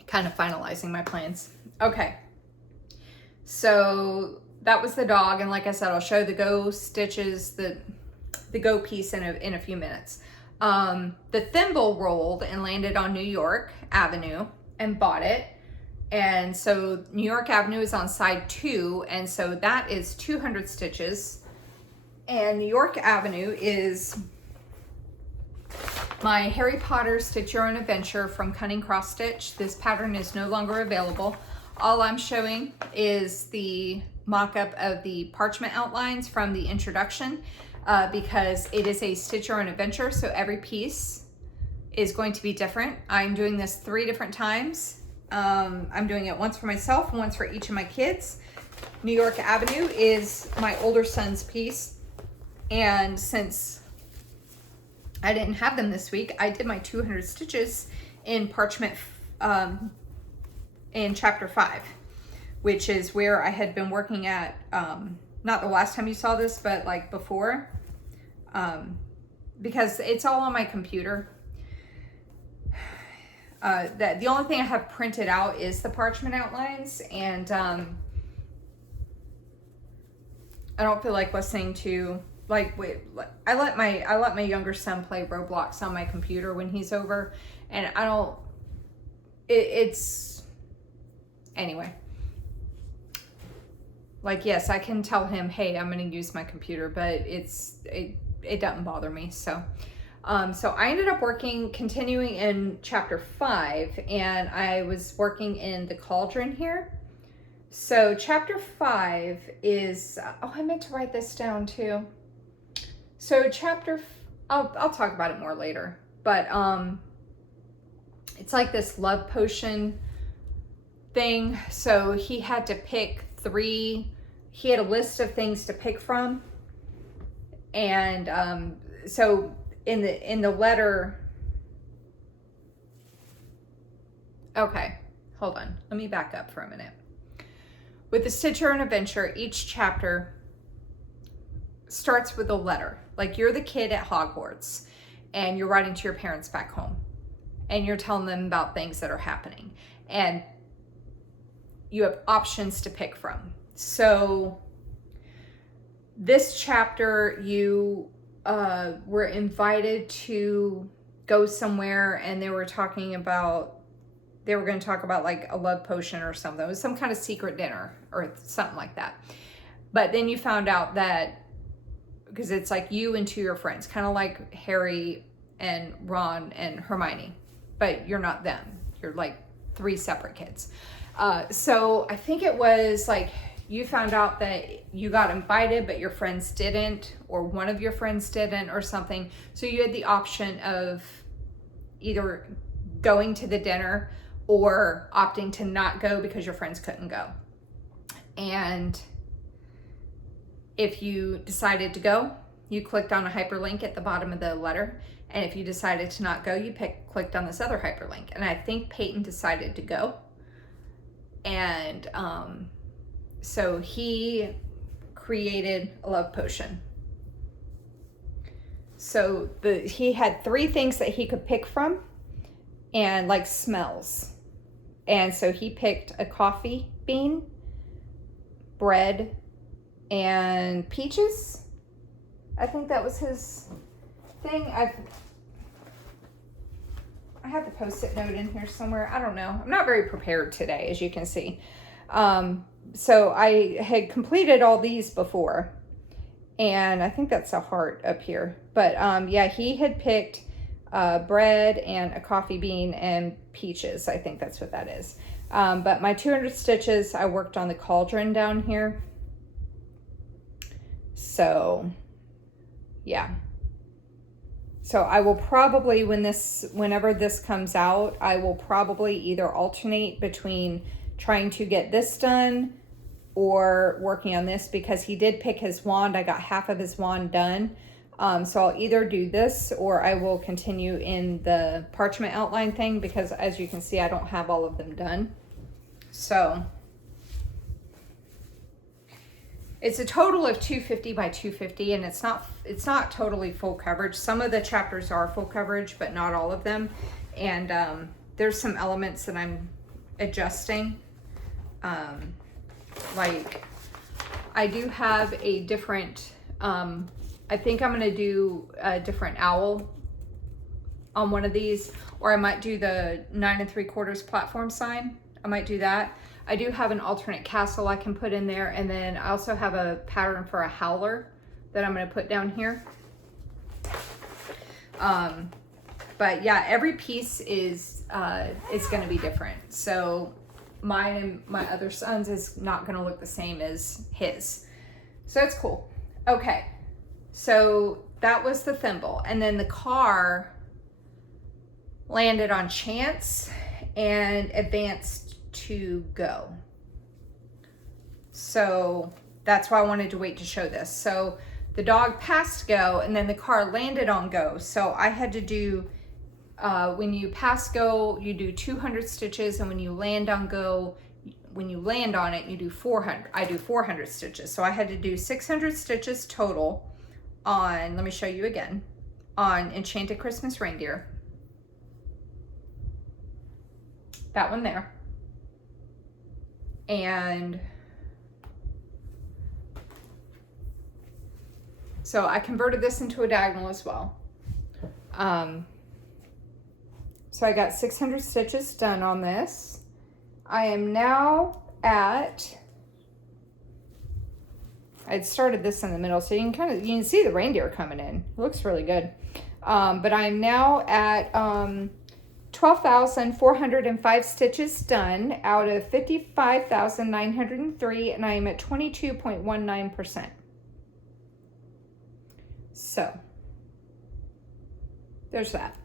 Kind of finalizing my plans. Okay, so that was the dog, and like I said, I'll show the go stitches, the go piece in a few minutes. The thimble rolled and landed on New York Avenue and bought it. And so New York Avenue is on side 2, and so that is 200 stitches. And New York Avenue is my Harry Potter Stitch Your Own Adventure from Cunning Cross Stitch. This pattern is no longer available. All I'm showing is the mock-up of the parchment outlines from the introduction, because it is a Stitch Your Own Adventure, so every piece is going to be different. I'm doing this 3 different times. I'm doing it once for myself, once for each of my kids. New York Avenue is my older son's piece, and since I didn't have them this week, I did my 200 stitches in parchment in chapter 5, which is where I had been working at, not the last time you saw this, but like before, because it's all on my computer. The only thing I have printed out is the parchment outlines, and I don't feel like listening to, like, I let my younger son play Roblox on my computer when he's over, and I don't, it's anyway, like, yes, I can tell him, hey, I'm going to use my computer, but it doesn't bother me. So so I ended up continuing in chapter 5, and I was working in the cauldron here. So chapter 5 is, oh, I meant to write this down too. So I'll talk about it more later, but it's like this love potion thing. So he had to pick 3, he had a list of things to pick from. And so in the letter, okay, hold on, let me back up for a minute. With the Stitch Your Own Adventure, each chapter starts with a letter. Like, you're the kid at Hogwarts and you're writing to your parents back home and you're telling them about things that are happening, and you have options to pick from. So this chapter, you were invited to go somewhere, and they were going to talk about like a love potion or something. It was some kind of secret dinner or something like that. But then you found out that, because it's like you and 2 of your friends, kind of like Harry and Ron and Hermione, but you're not them. You're like 3 separate kids. So I think it was like you found out that you got invited, but your friends didn't, or one of your friends didn't, or something. So you had the option of either going to the dinner or opting to not go because your friends couldn't go. And if you decided to go, you clicked on a hyperlink at the bottom of the letter. And if you decided to not go, you clicked on this other hyperlink. And I think Peyton decided to go. And so he created a love potion. So he had 3 things that he could pick from, and like smells. And so he picked a coffee bean, bread, and peaches. I think that was his thing. I have the post-it note in here somewhere. I don't know. I'm not very prepared today, as you can see. So I had completed all these before, and I think that's a heart up here. But yeah, he had picked bread and a coffee bean and peaches. I think that's what that is. But my 200 stitches, I worked on the cauldron down here. So yeah. So I will probably, whenever this comes out, I will probably either alternate between trying to get this done or working on this, because he did pick his wand. I got half of his wand done. So I'll either do this or I will continue in the parchment outline thing, because as you can see, I don't have all of them done. So it's a total of 250 by 250, and it's not totally full coverage. Some of the chapters are full coverage, but not all of them. And there's some elements that I'm adjusting. Like I do have a different, I think I'm gonna do a different owl on one of these, or I might do the 9 3/4 platform sign. I might do that. I do have an alternate castle I can put in there, and then I also have a pattern for a howler that I'm going to put down here. But yeah, every piece is going to be different. So mine and my other son's is not going to look the same as his. So it's cool. Okay, so that was the thimble, and then the car landed on chance and advanced to go. So that's why I wanted to wait to show this. So the dog passed go, and then the car landed on go. So I had to do, when you pass go, you do 200 stitches, and when you land on go, when you land on it, you do 400. I do 400 stitches. So I had to do 600 stitches total on, let me show you again, on Enchanted Christmas Reindeer. That one there. And so I converted this into a diagonal as well. So I got 600 stitches done on this. I am now at, I'd started this in the middle, so you can see the reindeer coming in. It looks really good. But I'm now at 12,405 stitches done out of 55,903, and I am at 22.19%. So there's that.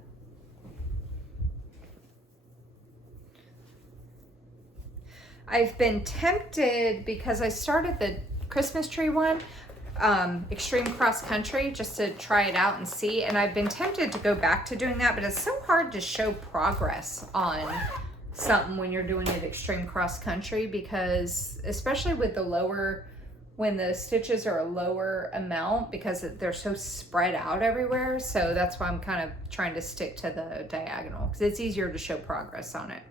I've been tempted, because I started the Christmas tree one, Extreme Cross Country, just to try it out and see, and I've been tempted to go back to doing that, but it's so hard to show progress on something when you're doing it Extreme Cross Country, because especially with the lower, when the stitches are a lower amount, because they're so spread out everywhere. So that's why I'm kind of trying to stick to the diagonal, because it's easier to show progress on it.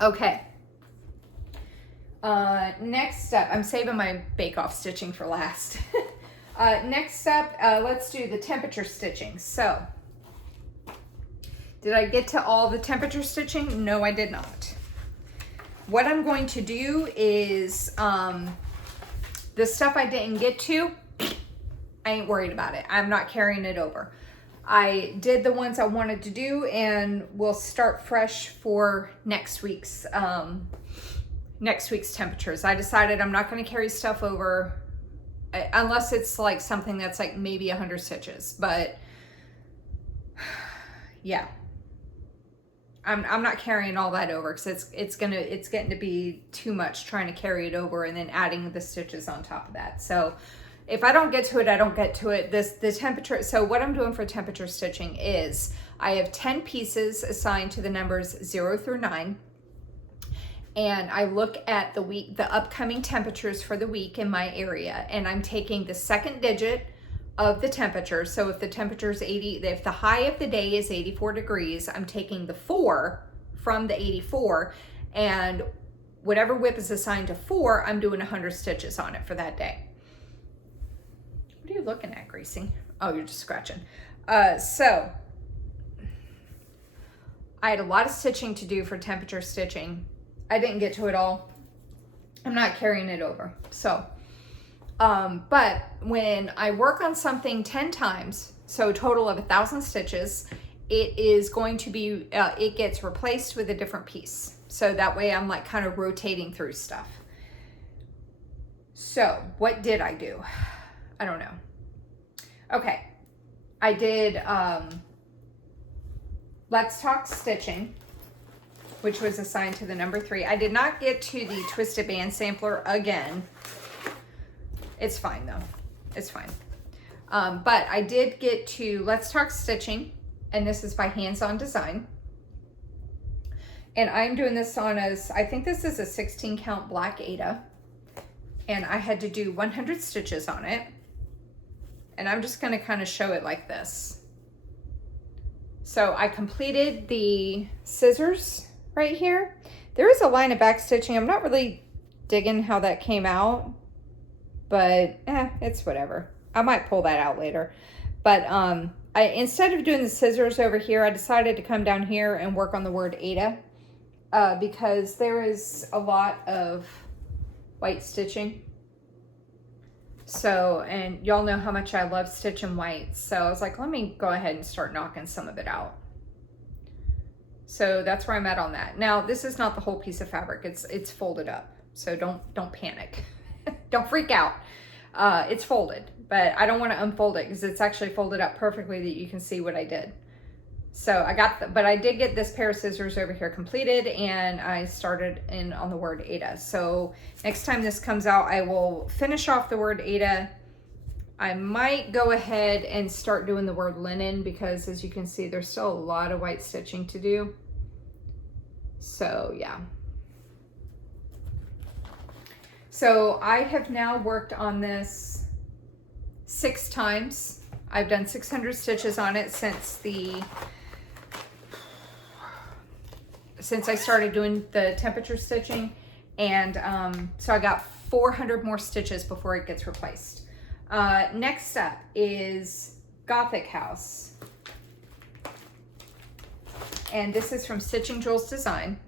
Okay. Next up, I'm saving my bake-off stitching for last. Next up, let's do the temperature stitching. So, did I get to all the temperature stitching? No, I did not. What I'm going to do is, the stuff I didn't get to, I ain't worried about it. I'm not carrying it over. I did the ones I wanted to do, and we'll start fresh for next week's temperatures. I decided I'm not going to carry stuff over unless it's like something that's like maybe 100 stitches, but yeah, I'm not carrying all that over, because it's getting to be too much trying to carry it over and then adding the stitches on top of that. So if I don't get to it, I don't get to it. The temperature, so what I'm doing for temperature stitching is I have 10 pieces assigned to the numbers 0 through 9. And I look at the upcoming temperatures for the week in my area, and I'm taking the second digit of the temperature. So if the temperature is 80, if the high of the day is 84 degrees, I'm taking the 4 from the 84, and whatever whip is assigned to 4, I'm doing 100 stitches on it for that day. What are you looking at, Gracie? Oh, you're just scratching. So I had a lot of stitching to do for temperature stitching. I didn't get to it all. I'm not carrying it over. So, but when I work on something 10 times, so a total of 1,000 stitches, it is going to be, it gets replaced with a different piece. So that way I'm like kind of rotating through stuff. So what did I do? I don't know. Okay, I did Let's Talk Stitching, which was assigned to the number 3. I did not get to the Twisted Band Sampler again. It's fine though. It's fine. But I did get to Let's Talk Stitching, and this is by Hands On Design. And I'm doing this on I think this is a 16 count black Aida. And I had to do 100 stitches on it. And I'm just gonna kind of show it like this. So I completed the scissors right here. There is a line of back stitching. I'm not really digging how that came out, but it's whatever. I might pull that out later. But instead of doing the scissors over here, I decided to come down here and work on the word Aida. Because there is a lot of white stitching. So, and y'all know how much I love stitching white. So I was like, let me go ahead and start knocking some of it out. So that's where I'm at on that. Now, this is not the whole piece of fabric. It's folded up. So don't panic. Don't freak out. It's folded, but I don't want to unfold it because it's actually folded up perfectly that you can see what I did. So but I did get this pair of scissors over here completed, and I started in on the word Aida. So next time this comes out, I will finish off the word Aida. I might go ahead and start doing the word linen because, as you can see, there's still a lot of white stitching to do. So yeah. So I have now worked on this 6 times. I've done 600 stitches on it since I started doing the temperature stitching, and so I got 400 more stitches before it gets replaced. Next up is Gothic House, and this is from Stitching Jules Design.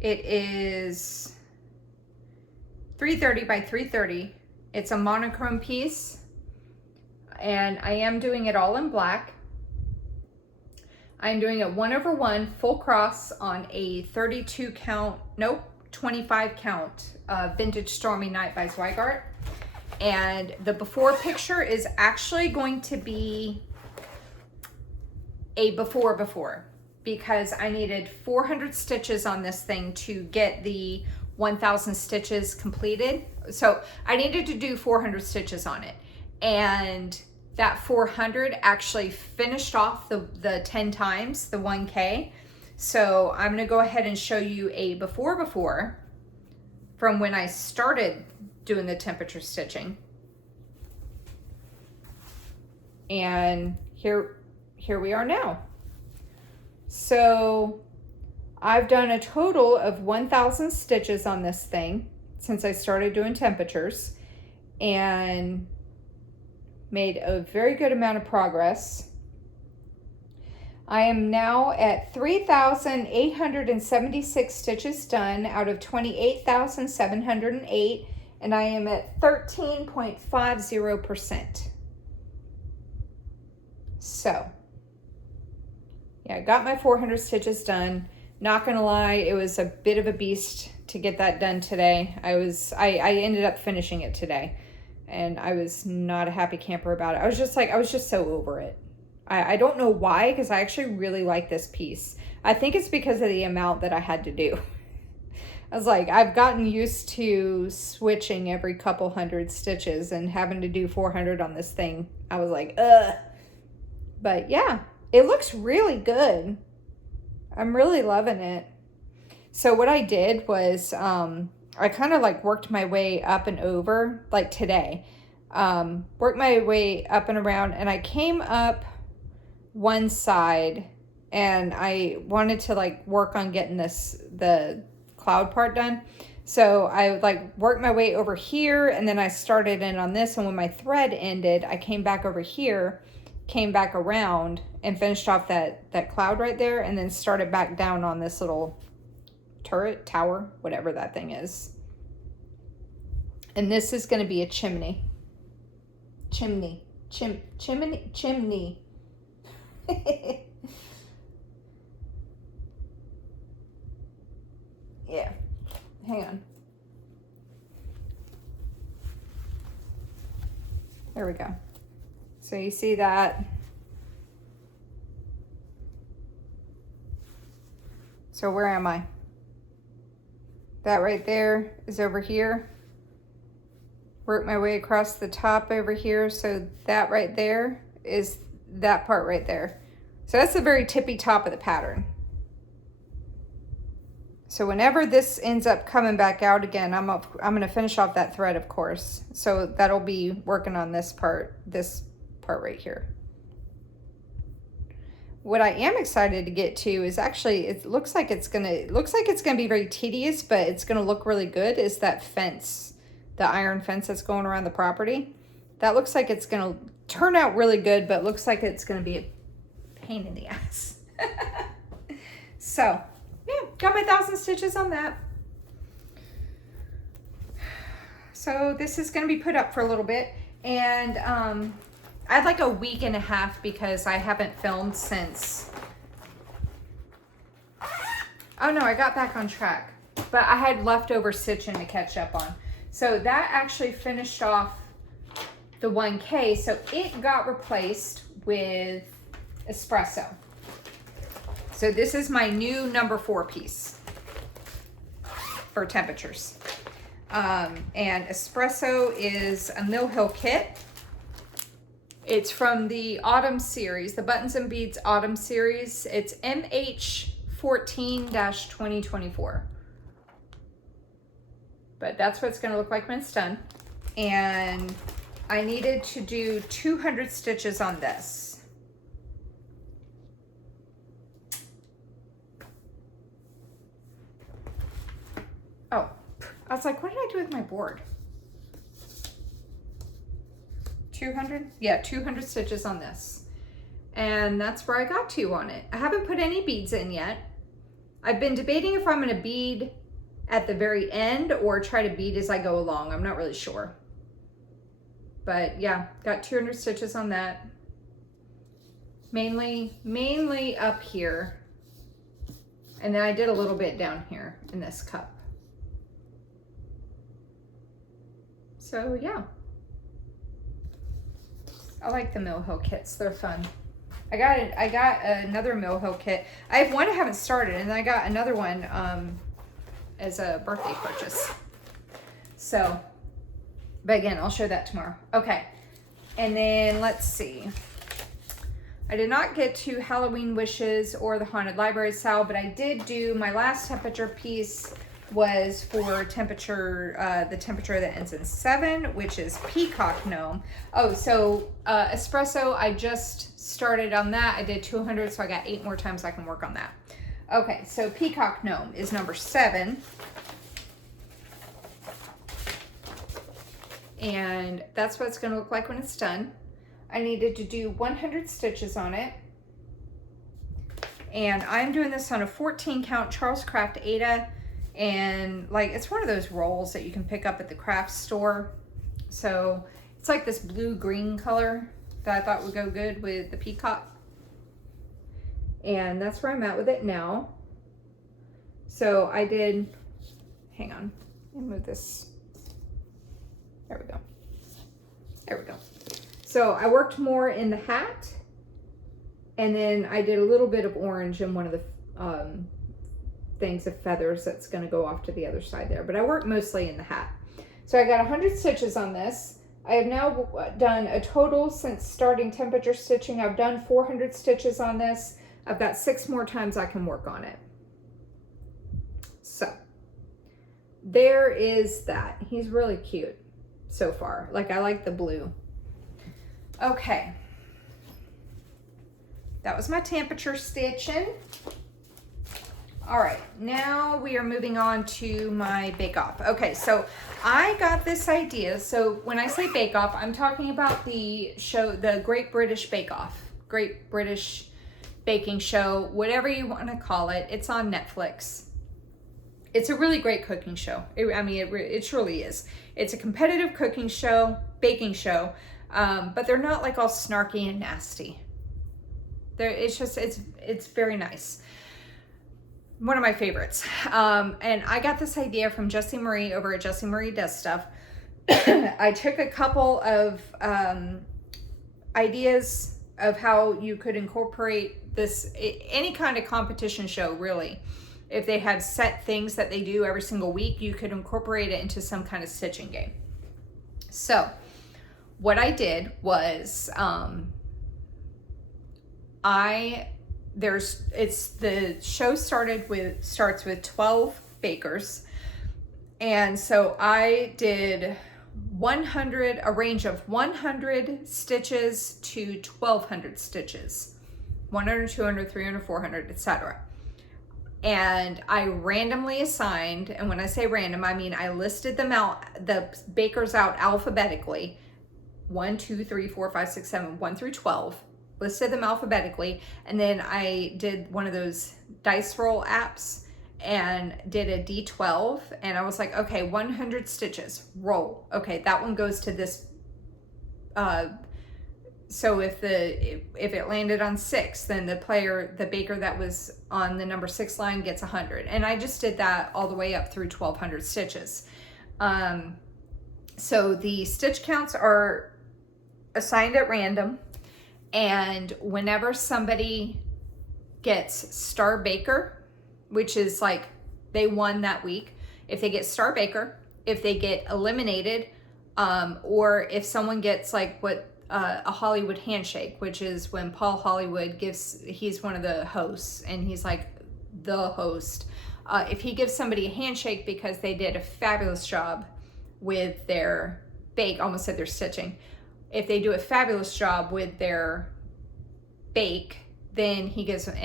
It is 330 by 330. It's a monochrome piece. And I am doing it all in black. I'm doing a 1/1 full cross on a 32 count, nope, 25 count Vintage Stormy Night by Zweigart. And the before picture is actually going to be a before, because I needed 400 stitches on this thing to get the 1,000 stitches completed. So I needed to do 400 stitches on it. And that 400 actually finished off the 10 times, the 1K. So I'm gonna go ahead and show you a before from when I started doing the temperature stitching. And here we are now. So I've done a total of 1,000 stitches on this thing since I started doing temperatures, and made a very good amount of progress. I am now at 3,876 stitches done out of 28,708, and I am at 13.50%. So, yeah, I got my 400 stitches done. Not gonna lie, it was a bit of a beast to get that done today. I ended up finishing it today, and I was not a happy camper about it. I was just so over it. I don't know why, because I actually really like this piece. I think it's because of the amount that I had to do. I was like, I've gotten used to switching every couple hundred stitches, and having to do 400 on this thing, I was like, ugh. But yeah, it looks really good. I'm really loving it. So what I did was, I kind of like worked my way up and over, like today. Worked my way up and around, and I came up one side, and I wanted to like work on getting the cloud part done. So I like worked my way over here, and then I started in on this, and when my thread ended, I came back over here, came back around, and finished off that cloud right there, and then started back down on this little turret, tower, whatever that thing is. And this is going to be a chimney. Chimney. Yeah, hang on. There we go. So you see that. So where am I? That right there is over here. Work my way across the top over here. So that right there is that part right there. So that's the very tippy top of the pattern. So whenever this ends up coming back out again, I'm going to finish off that thread, of course. So that'll be working on this part right here. What I am excited to get to is actually, it looks like it's gonna be very tedious, but it's gonna look really good, is that fence, the iron fence that's going around the property. That looks like it's gonna turn out really good, but looks like it's gonna be a pain in the ass. So yeah, got my 1,000 stitches on that. So this is gonna be put up for a little bit, and I had like a week and a half because I haven't filmed since, oh no, I got back on track, but I had leftover stitching to catch up on. So that actually finished off the 1K, so it got replaced with espresso. So this is my new number 4 piece for temperatures. And espresso is a Mill Hill kit. It's from the Autumn series, the Buttons and Beads Autumn series. It's MH14-2024. But that's what it's going to look like when it's done. And I needed to do 200 stitches on this. Oh, I was like, what did I do with my board? 200? Yeah, 200 stitches on this. And that's where I got to on it. I haven't put any beads in yet. I've been debating if I'm going to bead at the very end or try to bead as I go along. I'm not really sure. But yeah, got 200 stitches on that. Mainly up here. And then I did a little bit down here in this cup. So yeah. I like the Mill Hill kits, they're fun. I got another Mill Hill kit. I have one I haven't started, and I got another one as a birthday purchase. So, but again, I'll show that tomorrow. Okay, and then let's see. I did not get to Halloween Wishes or the Haunted Library Sal, but I did do my last temperature piece was for temperature, the temperature that ends in 7, which is Peacock Gnome. Oh, so espresso, I just started on that. I did 200, so I got 8 more times I can work on that. Okay, so Peacock Gnome is number 7. And that's what it's going to look like when it's done. I needed to do 100 stitches on it. And I'm doing this on a 14 count Charles Craft Aida. And like, it's one of those rolls that you can pick up at the craft store. So it's like this blue-green color that I thought would go good with the peacock. And that's where I'm at with it now. So I did, hang on, let me move this. There we go. There we go. So I worked more in the hat, and then I did a little bit of orange in one of the things of feathers that's going to go off to the other side there, but I worked mostly in the hat. So I got 100 stitches on this. I have now done a total, since starting temperature stitching, I've done 400 stitches on this. I've got 6 more times I can work on it. So there is that. He's really cute so far. Like, I like the blue. Okay, that was my temperature stitching. All right, now we are moving on to my Bake Off. Okay, so I got this idea. So when I say Bake Off, I'm talking about the show, the Great British Bake Off, Great British Baking Show, whatever you want to call it. It's on Netflix. It's a really great cooking show. It truly is. It's a competitive cooking show, baking show, but they're not like all snarky and nasty. It's very nice. One of my favorites. And I got this idea from Jessie Marie over at Jessie Marie Does Stuff. I took a couple of ideas of how you could incorporate this, any kind of competition show really. If they had set things that they do every single week, you could incorporate it into some kind of stitching game. So what I did was, the show starts with 12 bakers. And so I did a range of 100 stitches to 1200 stitches, 100, 200, 300, 400, etc. And I randomly assigned, and when I say random, I mean I listed them out, the bakers out alphabetically, 1, 2, 3, 4, 5, 6, 7, 1 through 12, listed them alphabetically, and then I did one of those dice roll apps and did a D12, and I was like, okay, 100 stitches, roll. Okay, that one goes to this, so if it landed on 6, then the baker that was on the number 6 line gets 100. And I just did that all the way up through 1200 stitches. So the stitch counts are assigned at random, and whenever somebody gets star baker, which is like they won that week, if they get star baker, if they get eliminated, or if someone gets like what a Hollywood handshake, which is when Paul Hollywood he's one of the hosts and he's like the host. If he gives somebody a handshake because they did a fabulous job with their almost said their stitching. If they do a fabulous job with their bake, then he gives them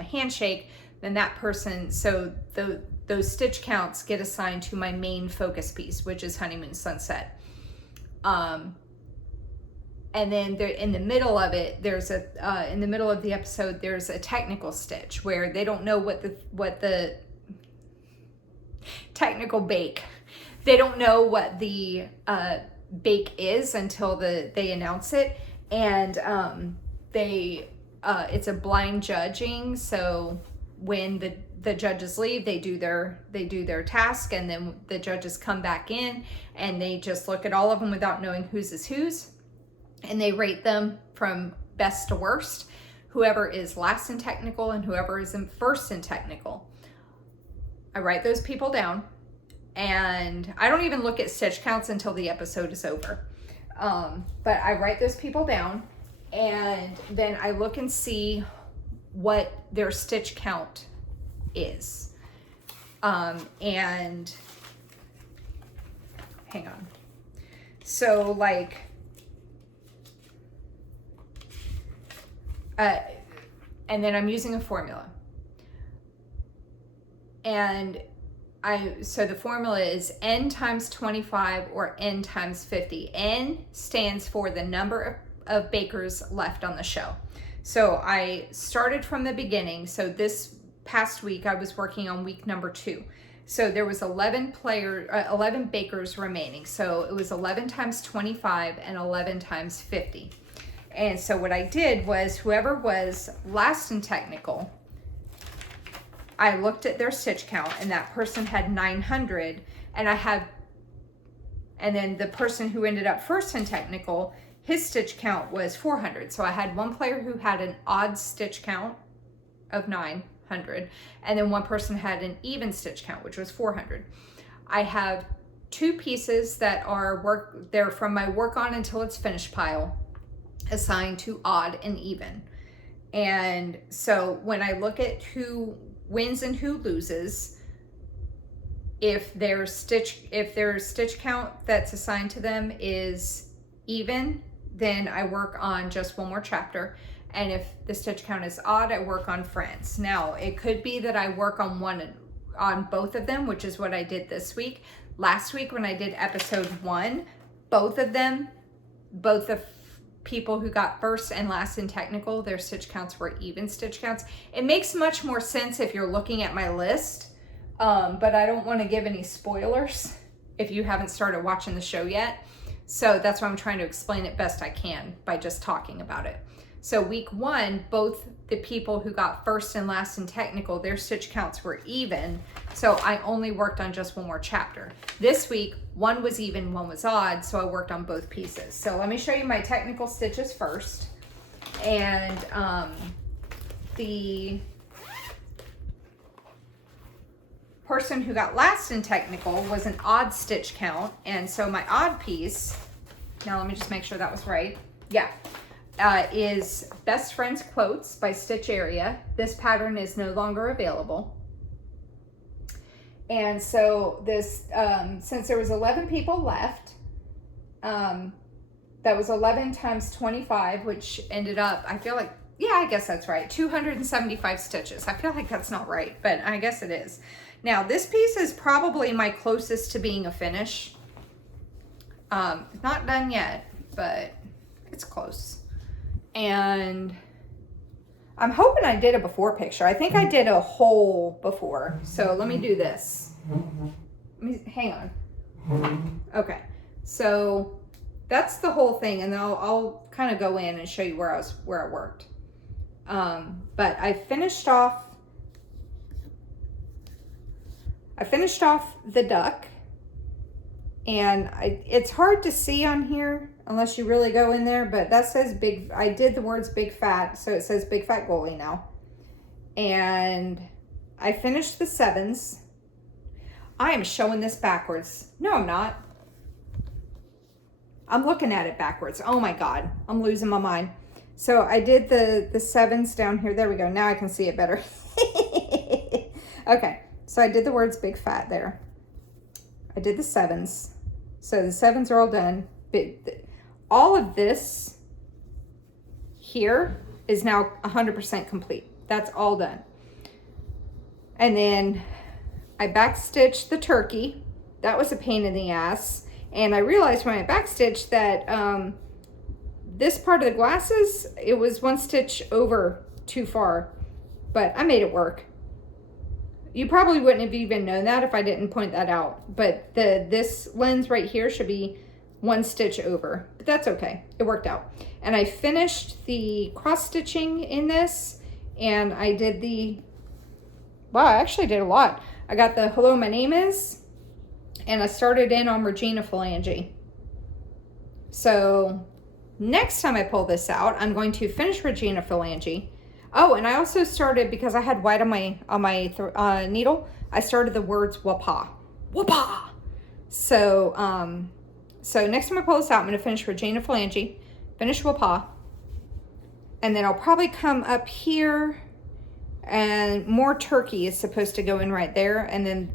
a handshake, then that person, so those stitch counts get assigned to my main focus piece, which is Honeymoon Sunset. And then in the middle of it, in the middle of the episode, there's a technical stitch where they don't know what the technical bake. They don't know what the bake is until they announce it, and it's a blind judging. So when the judges leave, they do their task, and then the judges come back in and they just look at all of them without knowing whose is whose. And they rate them from best to worst, whoever is last in technical and whoever is in first in technical. I write those people down, and I don't even look at stitch counts until the episode is over. But I write those people down, and then I look and see what their stitch count is. And hang on. So like, and then I'm using a formula. And so the formula is N times 25 or N times 50. N stands for the number of bakers left on the show. So I started from the beginning. So this past week I was working on week number 2. So there was 11 bakers remaining. So it was 11 times 25 and 11 times 50. And so what I did was whoever was last in technical, I looked at their stitch count, and that person had 900, and then the person who ended up first in technical, his stitch count was 400. So I had one player who had an odd stitch count of 900, and then one person had an even stitch count, which was 400. I have 2 pieces that they're from my work on until it's finished pile, assigned to odd and even. And so when I look at who wins and who loses, if their stitch count that's assigned to them is even, then I work on just one more chapter. And if the stitch count is odd, I work on friends. Now, it could be that I work on both of them, which is what I did this week. Last week when I did episode 1, both the people who got first and last in technical, their stitch counts were even stitch counts. It makes much more sense if you're looking at my list, but I don't want to give any spoilers if you haven't started watching the show yet. So that's why I'm trying to explain it best I can by just talking about it. So week 1, both the people who got first and last in technical, their stitch counts were even. So I only worked on just one more chapter. This week, one was even, one was odd, so I worked on both pieces. So let me show you my technical stitches first. And the person who got last in technical was an odd stitch count. And so my odd piece, now let me just make sure that was right. Yeah. Is Best Friends Quotes by Stitch Area. This pattern is no longer available. And so this, since there was 11 people left, that was 11 times 25, which ended up, I feel like, yeah, I guess that's right, 275 stitches. I feel like that's not right, but I guess it is. Now, this piece is probably my closest to being a finish. Not done yet, but it's close. And I'm hoping I did a before picture. I think I did a whole before. So let me do this. Hang on. Okay. So that's the whole thing. And then I'll kind of go in and show you where I worked. But I finished off the duck. And it's hard to see on here unless you really go in there, but that says big, I did the words big fat, so it says big fat goalie now. And I finished the 7s. I am showing this backwards. No, I'm not. I'm looking at it backwards. Oh my God, I'm losing my mind. So I did the 7s down here. There we go. Now I can see it better. Okay, so I did the words big fat there. I did the 7s. So the 7s are all done. But all of this here is now 100% complete. That's all done. And then I backstitched the turkey. That was a pain in the ass. And I realized when I backstitched that this part of the glasses, it was 1 stitch over too far. But I made it work. You probably wouldn't have even known that if I didn't point that out. But this lens right here should be 1 stitch over. But that's okay. It worked out. And I finished the cross stitching in this. And I did the... Wow, I actually did a lot. I got the Hello, My Name Is. And I started in on Regina Phalange. So next time I pull this out, I'm going to finish Regina Phalange. Oh, and I also started, because I had white on my needle, I started the words wapa. Wapa! So, so next time I pull this out, I'm going to finish Regina Phalange, finish wapa, and then I'll probably come up here, and more turkey is supposed to go in right there, and then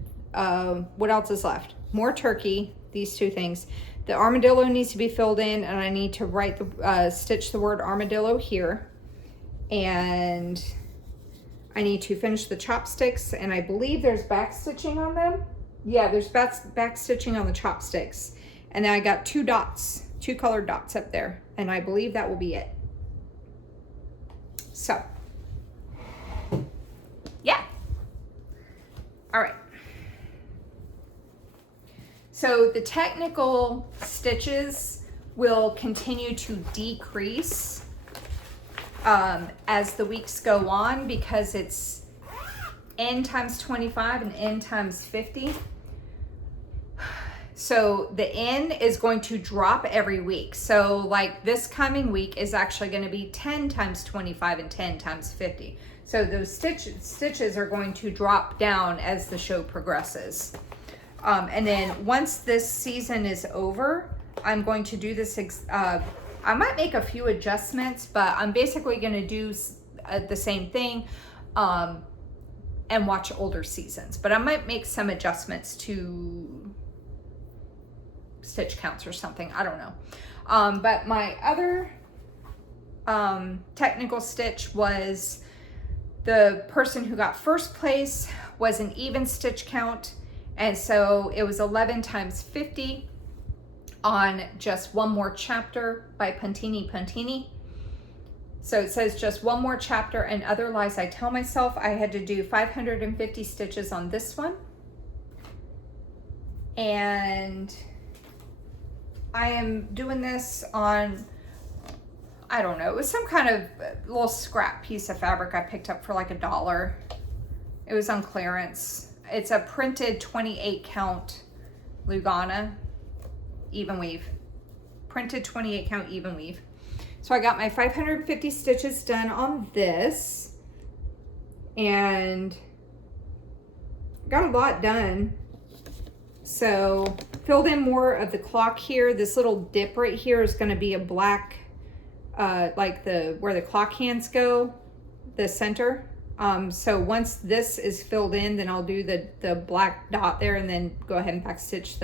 what else is left? More turkey, these 2 things. The armadillo needs to be filled in, and I need to write the stitch the word armadillo here. And I need to finish the chopsticks, and I believe there's back stitching on them. Yeah, there's back stitching on the chopsticks. And then I got 2 dots, 2 colored dots up there, and I believe that will be it. So, yeah. All right. So the technical stitches will continue to decrease as the weeks go on, because it's n times 25 and n times 50. So the n is going to drop every week. So like this coming week is actually going to be 10 times 25 and 10 times 50. So those stitches are going to drop down as the show progresses. And then once this season is over, I'm going to do this, I might make a few adjustments, but I'm basically going to do the same thing and watch older seasons. But I might make some adjustments to stitch counts or something. I don't know. But my other technical stitch was the person who got first place was an even stitch count. And so it was 11 times 50 on Just One More Chapter by Puntini. So it says just one more chapter and other lies I tell myself. I had to do 550 stitches on this one. And I am doing this on, I don't know, it was some kind of little scrap piece of fabric I picked up for like $1. It was on clearance. It's a printed 28 count Lugana even weave. Printed 28 count even weave. So I got my 550 stitches done on this and got a lot done. So filled in more of the clock here. This little dip right here is going to be a black, like where the clock hands go, the center. So once this is filled in, then I'll do the black dot there and then go ahead and backstitch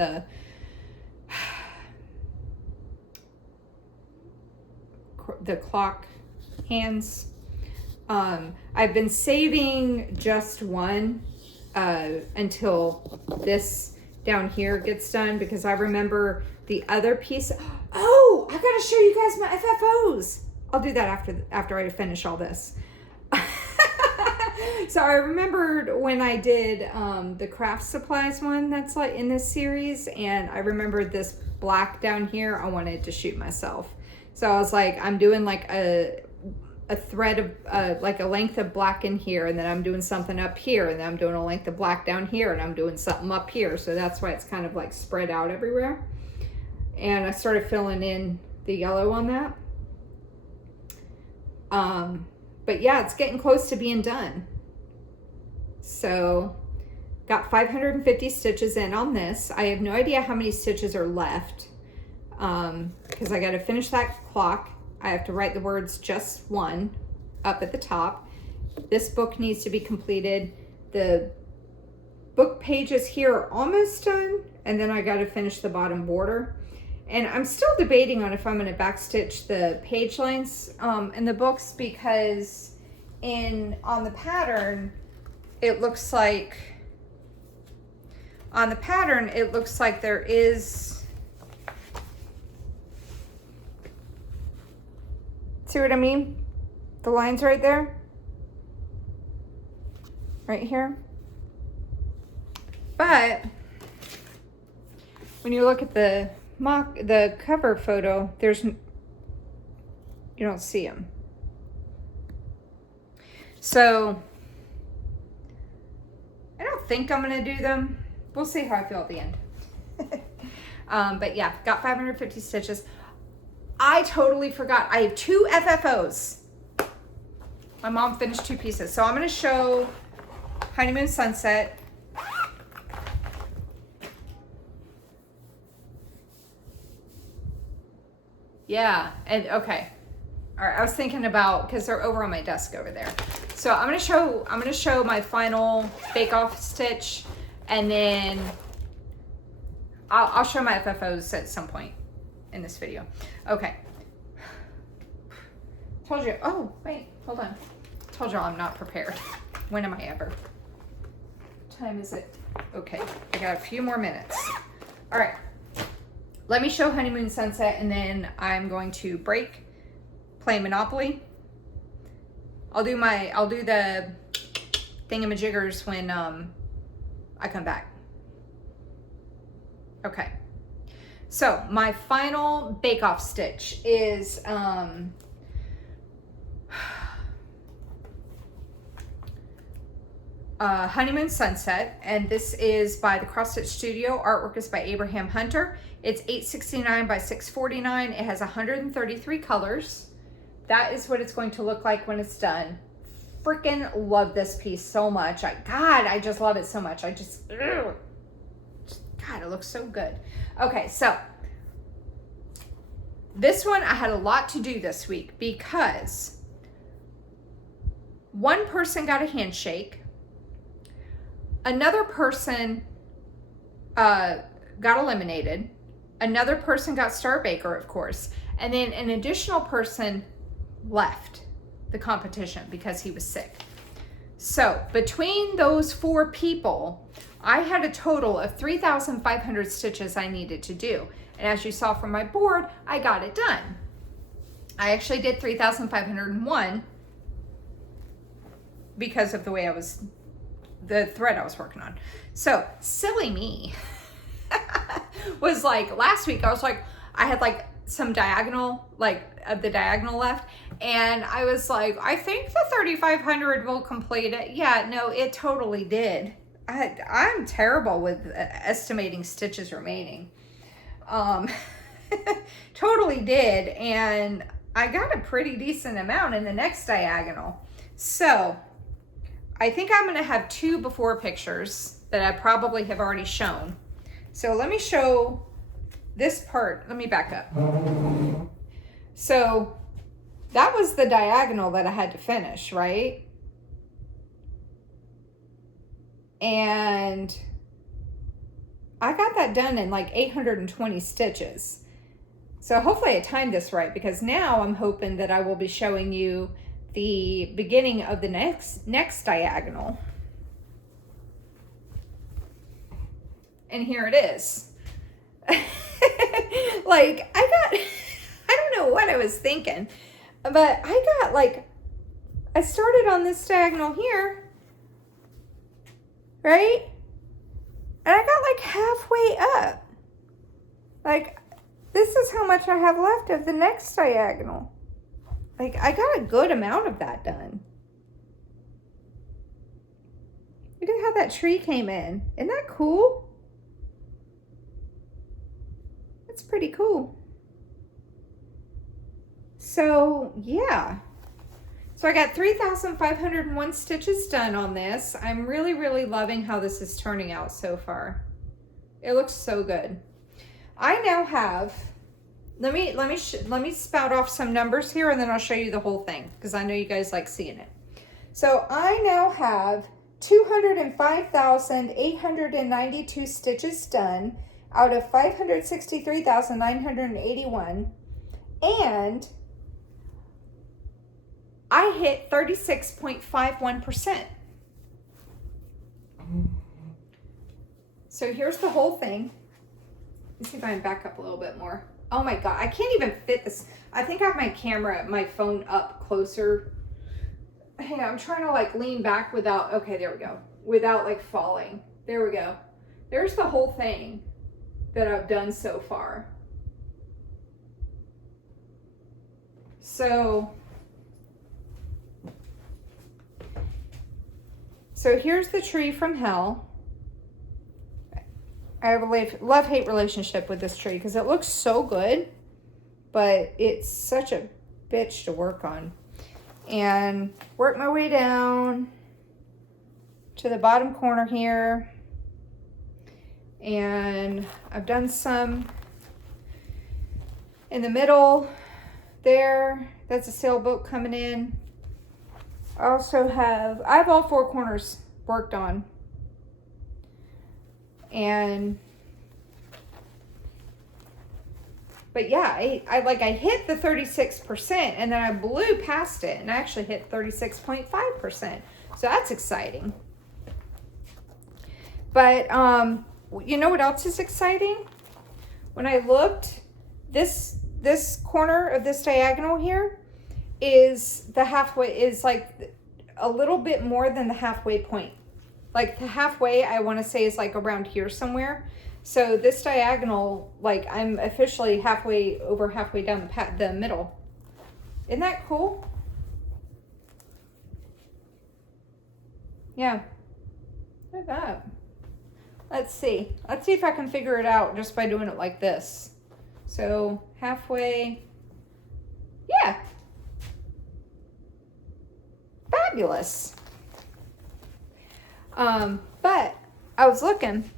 the clock hands. I've been saving just one until this down here gets done, because I remember the other piece. Oh, I gotta show you guys my FFOs. I'll do that after I finish all this. So I remembered when I did the craft supplies one that's like in this series, and I remembered this black down here I wanted to shoot myself. So I was like, I'm doing like a thread of like a length of black in here, and then I'm doing something up here, and then I'm doing a length of black down here, and I'm doing something up here. So that's why it's kind of like spread out everywhere. And I started filling in the yellow on that. But yeah, it's getting close to being done. So got 550 stitches in on this. I have no idea how many stitches are left, because I got to finish that clock. I have to write the words just one up at the top. This book needs to be completed. The book pages here are almost done, and then I got to finish the bottom border. And I'm still debating on if I'm going to backstitch the page lines in the books, because on the pattern it looks like there is, see what I mean? The lines right there, right here. But when you look at the cover photo, you don't see them. So I don't think I'm gonna do them. We'll see how I feel at the end. But yeah, got 550 stitches. I totally forgot. I have 2 FFOs. My mom finished 2 pieces. So I'm gonna show Honeymoon Sunset. Yeah, and okay. All right, I was thinking about, because they're over on my desk over there. So I'm gonna show my final bake-off stitch, and then I'll show my FFOs at some point in this video. Okay. Told you. Oh wait, hold on. Told you I'm not prepared. When am I ever? What time is it? Okay, I got a few more minutes. All right. Let me show Honeymoon Sunset, and then I'm going to break, play Monopoly. I'll do the thingamajiggers when I come back. Okay. So my final bake-off stitch is Honeymoon Sunset, and this is by the Crossstitch Studio. Artwork is by Abraham Hunter. It's 869 by 649. It has 133 colors. That is what it's going to look like when it's done. Freaking love this piece so much. God, I just love it so much. God, it looks so good. Okay, so this one I had a lot to do this week, because one person got a handshake. Another person got eliminated. Another person got Star Baker, of course. And then an additional person left the competition because he was sick. So between those 4 people, I had a total of 3,500 stitches I needed to do. And as you saw from my board, I got it done. I actually did 3,501 because of the way the thread I was working on. So silly me was like, last week I was like, I had like some diagonal, like of the diagonal left. And I was like, I think the 3,500 will complete it. Yeah, no, it totally did. I'm terrible with estimating stitches remaining. Totally did. And I got a pretty decent amount in the next diagonal. So I think I'm gonna have 2 before pictures that I probably have already shown. So let me show this part. Let me back up. So that was the diagonal that I had to finish, right? And I got that done in like 820 stitches. So hopefully I timed this right, because now I'm hoping that I will be showing you the beginning of the next diagonal. And here it is. Like, I don't know what I was thinking, but I started on this diagonal here, right? And I got like halfway up. Like, this is how much I have left of the next diagonal. Like, I got a good amount of that done. Look at how that tree came in. Isn't that cool? That's pretty cool. So, yeah. So I got 3,501 stitches done on this. I'm really, really loving how this is turning out so far. It looks so good. I now have, let me spout off some numbers here, and then I'll show you the whole thing, because I know you guys like seeing it. So I now have 205,892 stitches done out of 563,981, and I hit 36.51%. So here's the whole thing. Let's see if I can back up a little bit more. Oh my God, I can't even fit this. I think I have my phone up closer. Hang on, I'm trying to like lean back without, okay, there we go. Without like falling. There we go. There's the whole thing that I've done so far. So here's the tree from hell. I have a love-hate relationship with this tree because it looks so good, but it's such a bitch to work on. And work my way down to the bottom corner here. And I've done some in the middle there. That's a sailboat coming in. I have all 4 corners worked on. But yeah, I hit the 36%, and then I blew past it, and I actually hit 36.5%. So that's exciting. But you know what else is exciting? When I looked, this corner of this diagonal here is like a little bit more than the halfway point. Like the halfway, I want to say, is like around here somewhere. So this diagonal, like I'm officially halfway down the middle. Isn't that cool? Yeah. Look at that. Let's see if I can figure it out just by doing it like this. So halfway. Yeah. Fabulous. But I was looking,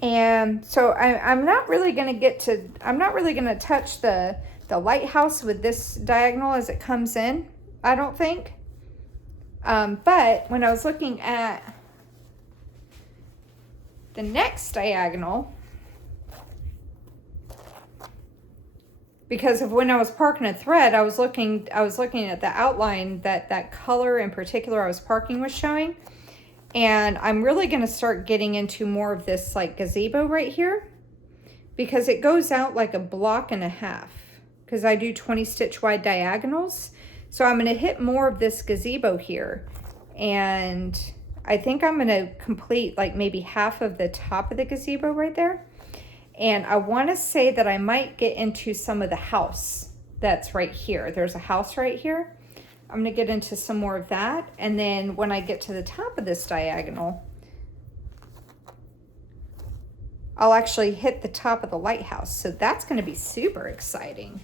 and so I'm not really going to touch the lighthouse with this diagonal as it comes in, I don't think. But when I was looking at the next diagonal, because of when I was parking a thread, I was looking at the outline that color in particular I was parking was showing. And I'm really going to start getting into more of this like gazebo right here, because it goes out like a block and a half, because I do 20 stitch wide diagonals. So I'm going to hit more of this gazebo here, and I think I'm going to complete like maybe half of the top of the gazebo right there. And I want to say that I might get into some of the house that's right here. There's a house right here. I'm going to get into some more of that. And then when I get to the top of this diagonal, I'll actually hit the top of the lighthouse. So that's going to be super exciting.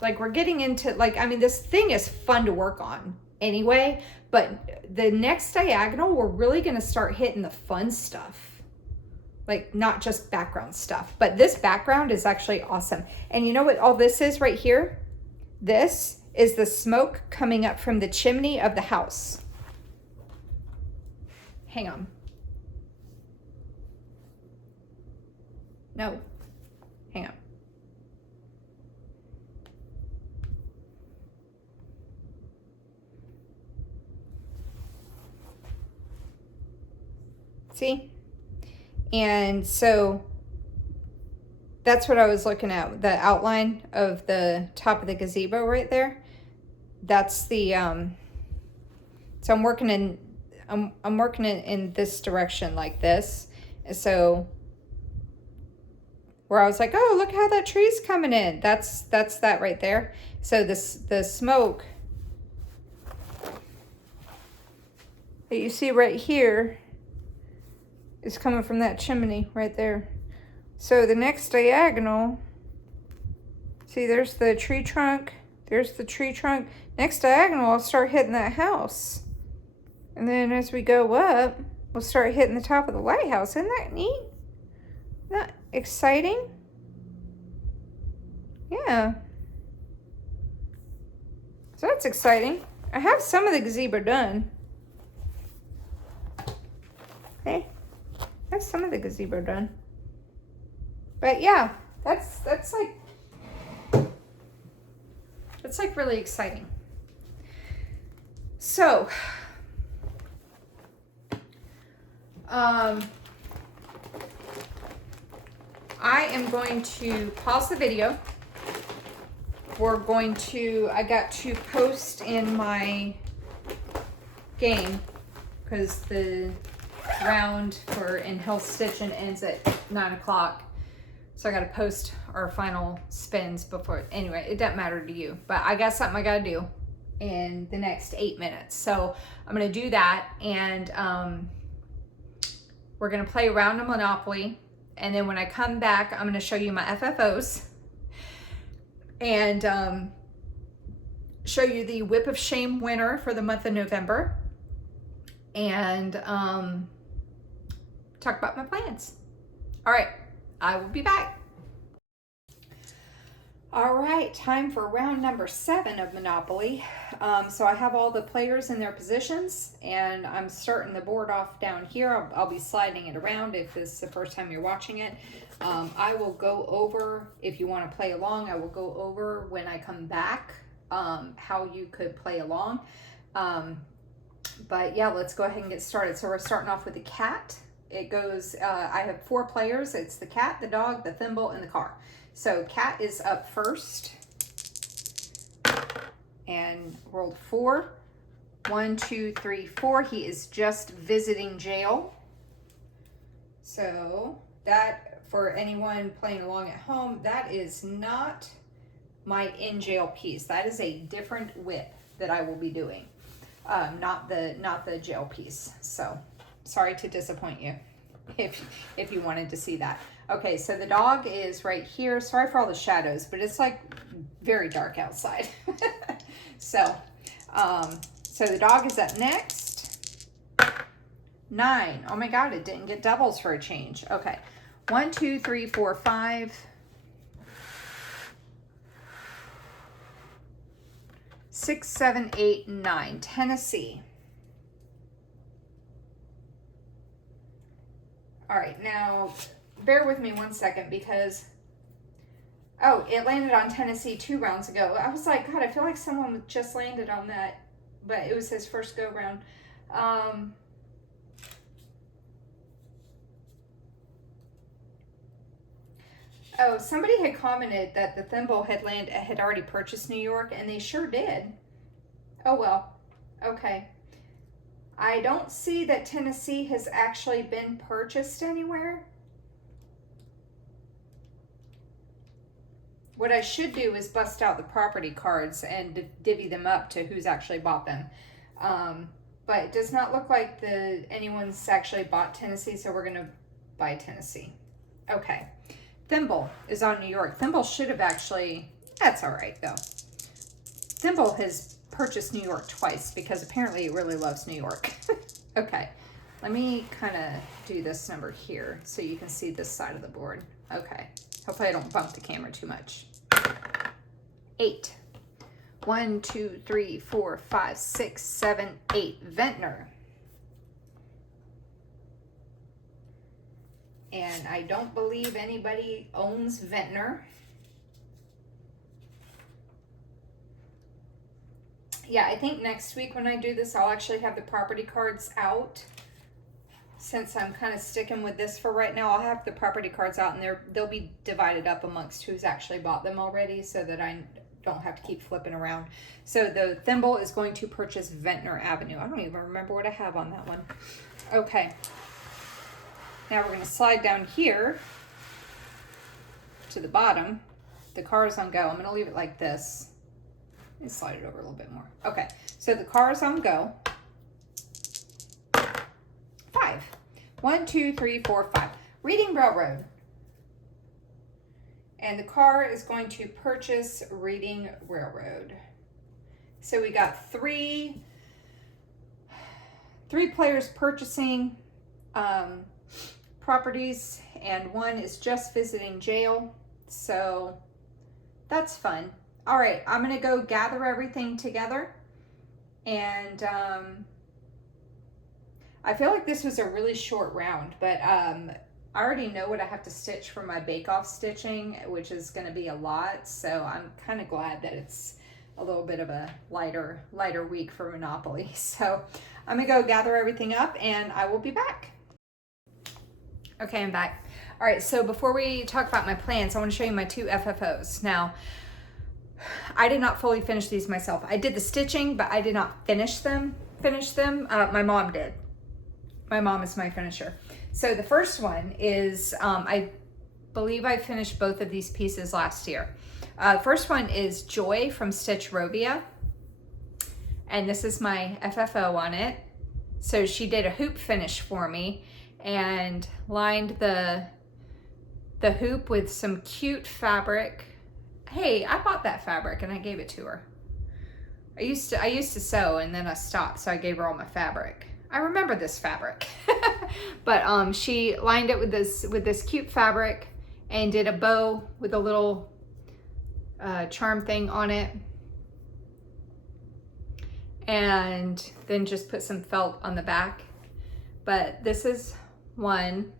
Like we're getting into, like, I mean, this thing is fun to work on anyway, but the next diagonal, we're really going to start hitting the fun stuff. Like not just background stuff, but this background is actually awesome. And you know what all this is right here? This is the smoke coming up from the chimney of the house. Hang on. No, hang on. See? And so that's what I was looking at, the outline of the top of the gazebo right there. That's the, so I'm working in this direction like this. So where I was like, oh, look how that tree's coming in. That's that right there. So the smoke that you see right here is coming from that chimney right there. So the next diagonal, see there's the tree trunk, there's the tree trunk. Next diagonal, I'll start hitting that house. And then as we go up, we'll start hitting the top of the lighthouse. Isn't that neat? Isn't that exciting? Yeah. So that's exciting. I have some of the gazebo done. Okay. I have some of the gazebo done. But yeah, that's like really exciting. So I am going to pause the video. I got to post in my game because the round in Hell's Stitching ends at 9 o'clock. So I got to post our final spins before. Anyway, it doesn't matter to you, but I got something I got to do in the next 8 minutes. So I'm going to do that, and we're going to play a round of Monopoly. And then when I come back, I'm going to show you my FFOs and show you the Whip of Shame winner for the month of November, and talk about my plans. All right, I will be back. All right, time for round number 7 of Monopoly. So I have all the players in their positions, and I'm starting the board off down here. I'll be sliding it around if this is the first time you're watching it. I will go over, if you want to play along, I will go over when I come back how you could play along. But yeah, let's go ahead and get started. So we're starting off with the cat. It goes, I have 4 players. It's the cat, the dog, the thimble, and the car. So cat is up first and rolled 4. 1, 2, 3, 4. He is just visiting jail. So that, for anyone playing along at home, that is not my in jail piece. That is a different whip that I will be doing. Not the jail piece. So sorry to disappoint you if you wanted to see that. Okay, so the dog is right here. Sorry for all the shadows, but it's like very dark outside. So the dog is up next. 9. Oh my God, it didn't get doubles for a change. Okay, 1, 2, 3, 4, 5. 6, 7, 8, 9. Tennessee. All right, now bear with me 1 second because, oh, it landed on Tennessee 2 rounds ago. I was like, God, I feel like someone just landed on that, but it was his first go round. Oh, somebody had commented that the thimble had already purchased New York, and they sure did. Oh, well, okay. I don't see that Tennessee has actually been purchased anywhere. what I should do is bust out the property cards and divvy them up to who's actually bought them. But it does not look like anyone's actually bought Tennessee, so we're gonna buy Tennessee. Okay, Thimble is on New York. Thimble should have actually, that's all right though. Thimble has purchased New York twice because apparently it really loves New York. Okay, let me kind of do this number here so you can see this side of the board. Okay, hopefully I don't bump the camera too much. 8. 1, 2, 3, 4, 5, 6, 7, 8. Ventnor. And I don't believe anybody owns Ventnor. Yeah, I think next week when I do this, I'll actually have the property cards out. Since I'm kind of sticking with this for right now, I'll have the property cards out and they'll be divided up amongst who's actually bought them already so that I don't have to keep flipping around. So the Thimble is going to purchase Ventnor Avenue. I don't even remember what I have on that one. Okay. Now we're going to slide down here to the bottom. The car is on go. I'm going to leave it like this. Let me slide it over a little bit more. Okay. So the car is on go. 5. 1, 2, 3, 4, 5. Reading Railroad. And the car is going to purchase Reading Railroad. So we got three players purchasing properties, and one is just visiting jail. So that's fun. All right, I'm gonna go gather everything together, and I feel like this was a really short round, but I already know what I have to stitch for my bake-off stitching, which is going to be a lot, so I'm kind of glad that it's a little bit of a lighter week for Monopoly. So I'm going to go gather everything up, and I will be back. Okay, I'm back. All right, so before we talk about my plans, I want to show you my 2 FFOs. Now, I did not fully finish these myself. I did the stitching, but I did not finish them. My mom did. My mom is my finisher. So the first one is, I believe I finished both of these pieces last year. First one is Joy from Stitchrovia. And this is my FFO on it. So she did a hoop finish for me and lined the hoop with some cute fabric. Hey, I bought that fabric and I gave it to her. I used to sew and then I stopped, so I gave her all my fabric. I remember this fabric. But she lined it with this cute fabric and did a bow with a little charm thing on it. And then just put some felt on the back. But this is one.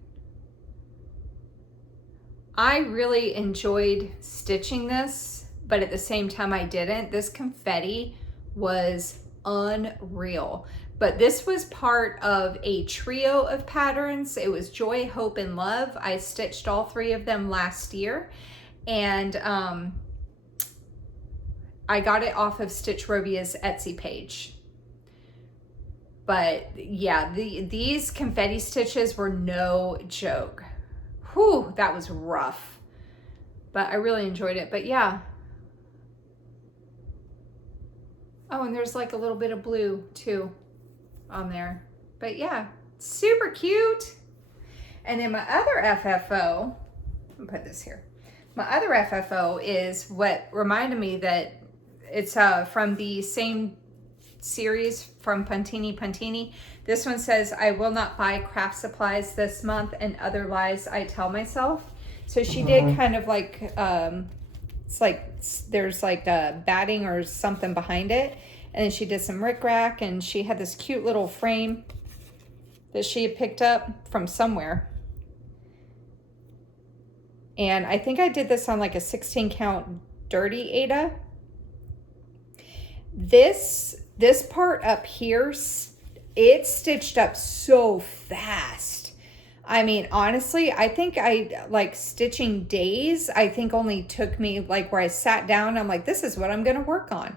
I really enjoyed stitching this, but at the same time I didn't. This confetti was unreal. But this was part of a trio of patterns. It was Joy, Hope, and Love. I stitched all 3 of them last year. And I got it off of Stitchrovia's Etsy page. But yeah, these confetti stitches were no joke. Whew, that was rough. But I really enjoyed it. But yeah. Oh, and there's like a little bit of blue too on there. But yeah, super cute. And then my other FFO, I'll put this here. My other FFO is what reminded me that it's from the same series from Puntini. This one says, I will not buy craft supplies this month and other lies I tell myself. So she did kind of like, it's like there's like a batting or something behind it. And then she did some rickrack, and she had this cute little frame that she had picked up from somewhere. And I think I did this on like a 16 count dirty Ada. This part up here, it stitched up so fast. I mean, honestly, I think I like stitching days, I think only took me like where I sat down, I'm like, this is what I'm going to work on.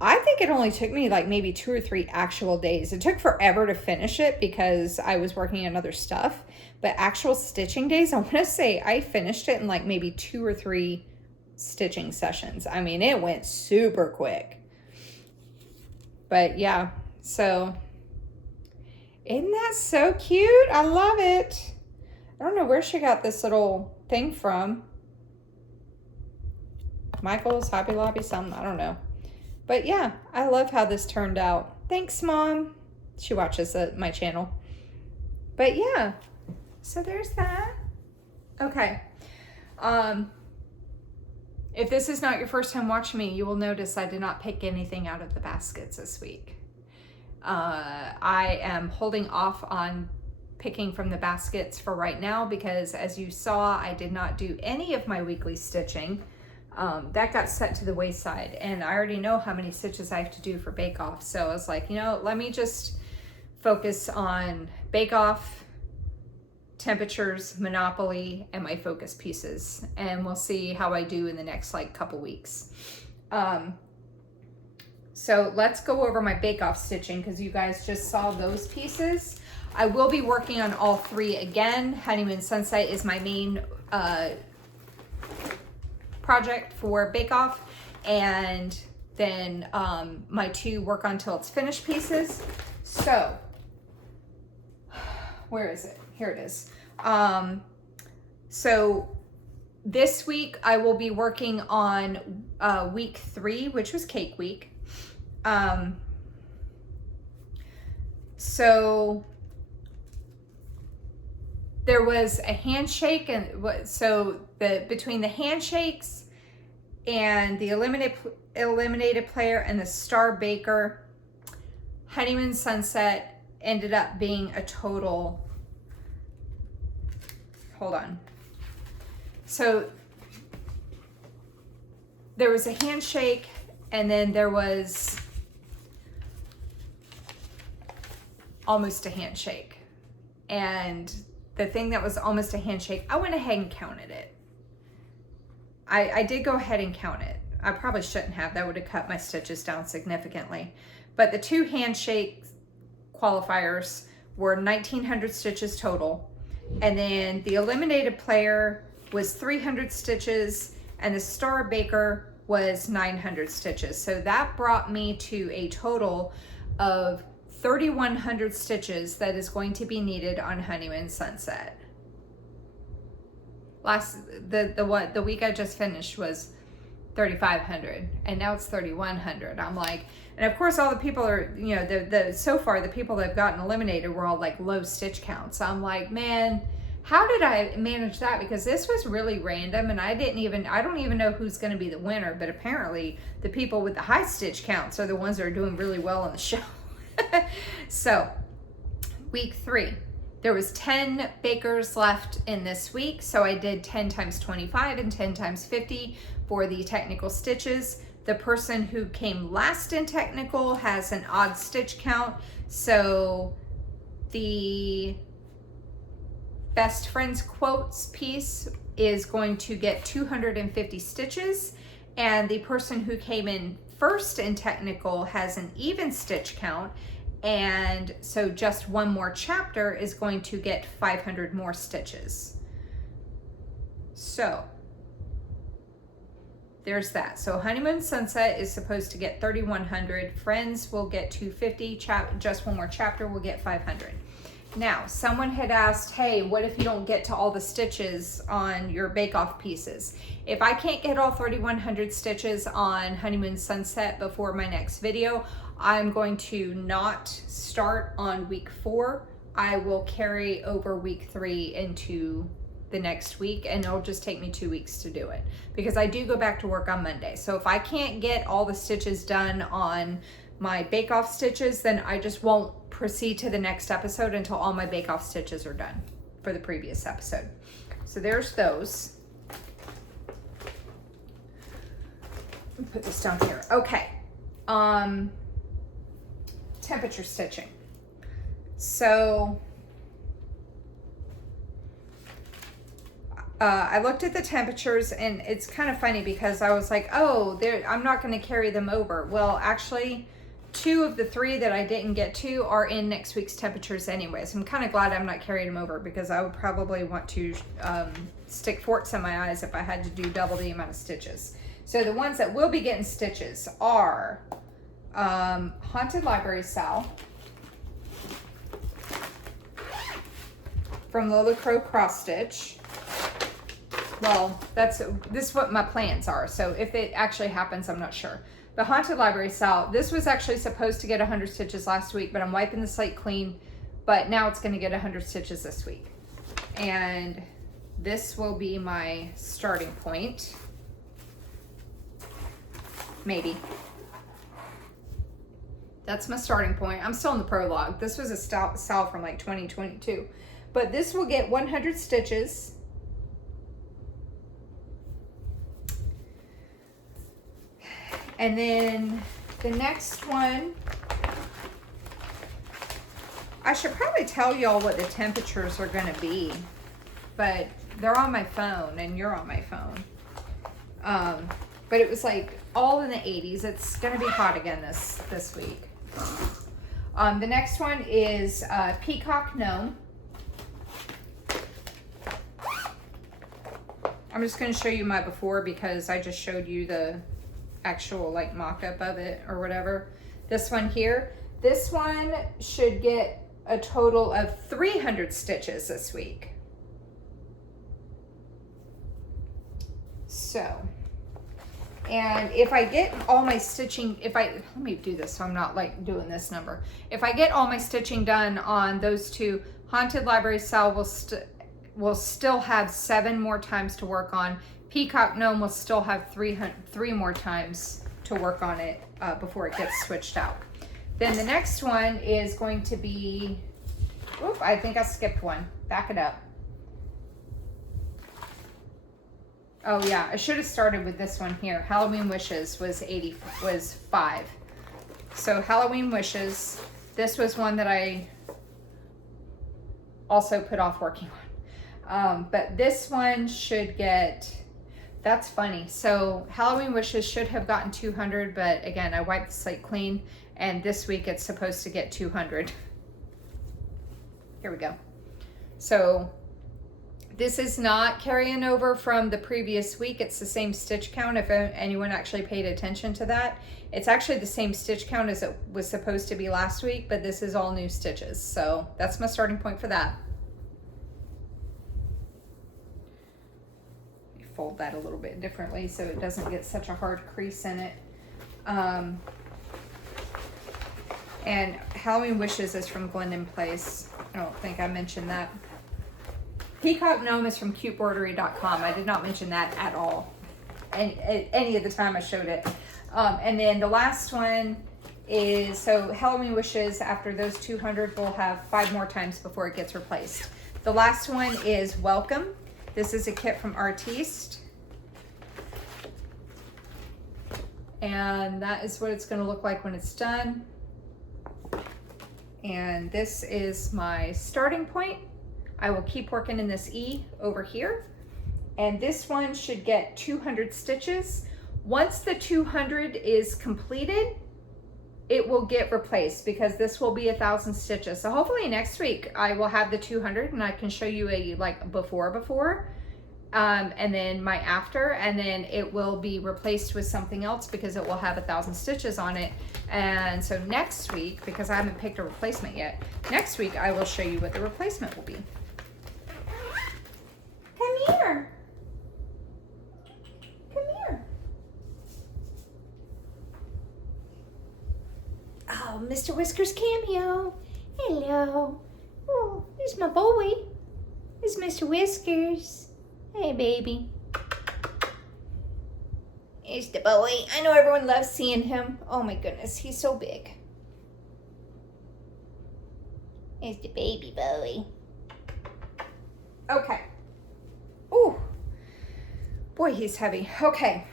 I think it only took me like maybe 2 or 3 actual days. It took forever to finish it because I was working on other stuff. But actual stitching days, I want to say I finished it in like maybe 2 or 3 stitching sessions. I mean, it went super quick. But yeah, so isn't that so cute? I love it. I don't know where she got this little thing from. Michael's, Hobby Lobby, something, I don't know. But yeah, I love how this turned out. Thanks, Mom. She watches my channel. But yeah, so there's that. Okay. If this is not your first time watching me, you will notice I did not pick anything out of the baskets this week. I am holding off on picking from the baskets for right now because, as you saw, I did not do any of my weekly stitching. That got set to the wayside, and I already know how many stitches I have to do for Bake Off. So I was like, you know, let me just focus on Bake Off, Temperatures, Monopoly, and my focus pieces, and we'll see how I do in the next like couple weeks. So let's go over my Bake Off stitching because you guys just saw those pieces. I will be working on all three again. Honeymoon Sunset is my main project for Bake Off, and then my two work on till it's finished pieces. So where is it? Here it is. So this week I will be working on week 3, which was cake week. So there was a handshake, and so between the handshakes and the eliminated player and the star baker, Honeymoon Sunset ended up being a total. Hold on. So there was a handshake, and then there was almost a handshake. And the thing that was almost a handshake, I went ahead and counted it. I did go ahead and count it. I probably shouldn't have. That would have cut my stitches down significantly. But the two handshake qualifiers were 1,900 stitches total. And then the eliminated player was 300 stitches, and the star baker was 900 stitches. So that brought me to a total of 3,100 stitches that is going to be needed on Honeymoon Sunset. The week I just finished was 3,500, and now it's 3,100. I'm like, and of course all the people are, you know, so far the people that have gotten eliminated were all like low stitch counts. I'm like, man, how did I manage that? Because this was really random, and I don't even know who's going to be the winner, but apparently the people with the high stitch counts are the ones that are doing really well on the show. So week 3, there was 10 bakers left in this week, so I did 10 times 25 and 10 times 50 for the technical stitches. The person who came last in technical has an odd stitch count, so the best friends quotes piece is going to get 250 stitches, and the person who came in first in technical has an even stitch count, and so just one more chapter is going to get 500 more stitches. So there's that. So Honeymoon Sunset is supposed to get 3,100. Friends will get 250. Just one more chapter will get 500. Now, someone had asked, hey, what if you don't get to all the stitches on your Bake Off pieces? If I can't get all 3,100 stitches on Honeymoon Sunset before my next video, I'm going to not start on week 4. I will carry over week 3 into the next week, and it'll just take me 2 weeks to do it because I do go back to work on Monday. So if I can't get all the stitches done on my Bake Off stitches, then I just won't proceed to the next episode until all my Bake Off stitches are done for the previous episode. So there's those. Let me put this down here. Okay. Temperature stitching. So I looked at the temperatures, and it's kind of funny because I was like, oh, I'm not going to carry them over. Well, actually, 2 of the 3 that I didn't get to are in next week's temperatures anyway. So I'm kind of glad I'm not carrying them over, because I would probably want to stick forks in my eyes if I had to do double the amount of stitches. So the ones that will be getting stitches are Haunted Library Sal from Lola Crow Cross Stitch. Well, this is what my plans are. So if it actually happens, I'm not sure. The Haunted Library Sal, this was actually supposed to get 100 stitches last week, but I'm wiping the slate clean, but now it's going to get 100 stitches this week. And this will be my starting point. Maybe. That's my starting point. I'm still in the prologue. This was a sal from like 2022. But this will get 100 stitches. And then the next one, I should probably tell y'all what the temperatures are going to be, but they're on my phone and you're on my phone. But it was like all in the 80s. It's going to be hot again this week. The next one is Peacock Gnome. I'm just going to show you my before, because I just showed you the actual like mock-up of it or whatever. This one here, this one should get a total of 300 stitches this week. So, and if I get all my stitching, let me do this so I'm not like doing this number. If I get all my stitching done on those 2, Haunted Library Sal will still have 7 more times to work on. Peacock Gnome will still have 3 more times to work on it before it gets switched out. Then the next one is going to be, oop, I think I skipped one. Back it up. Oh yeah, I should have started with this one here. Halloween Wishes was 5. So Halloween Wishes, this was one that I also put off working on. But this one should get, that's funny. So Halloween Wishes should have gotten 200, but again, I wiped the slate clean, and this week it's supposed to get 200. Here we go. So this is not carrying over from the previous week. It's the same stitch count, if anyone actually paid attention to that. It's actually the same stitch count as it was supposed to be last week, but this is all new stitches. So that's my starting point for that. Fold that a little bit differently so it doesn't get such a hard crease in it. And Halloween Wishes is from Glendon Place. I don't think I mentioned that. Peacock Gnome is from cutebrodery.com. I did not mention that at all any of the time I showed it. And then the last one is, so Halloween Wishes, after those 200, will have 5 more times before it gets replaced. The last one is Welcome. This is a kit from Artiste. And that is what it's going to look like when it's done. And this is my starting point. I will keep working in this E over here. And this one should get 200 stitches. Once the 200 is completed, it will get replaced, because this will be 1,000 stitches. So hopefully next week I will have the 200 and I can show you a like before, and then my after, and then it will be replaced with something else because it will have 1,000 stitches on it. And so next week, because I haven't picked a replacement yet, next week I will show you what the replacement will be. Come here. Come here. Oh, Mr. Whiskers cameo. Hello. Oh, there's my boy. There's Mr. Whiskers. Hey, baby. Here's the boy. I know everyone loves seeing him. Oh my goodness, he's so big. Here's the baby boy. Okay. Ooh. Boy, he's heavy. Okay.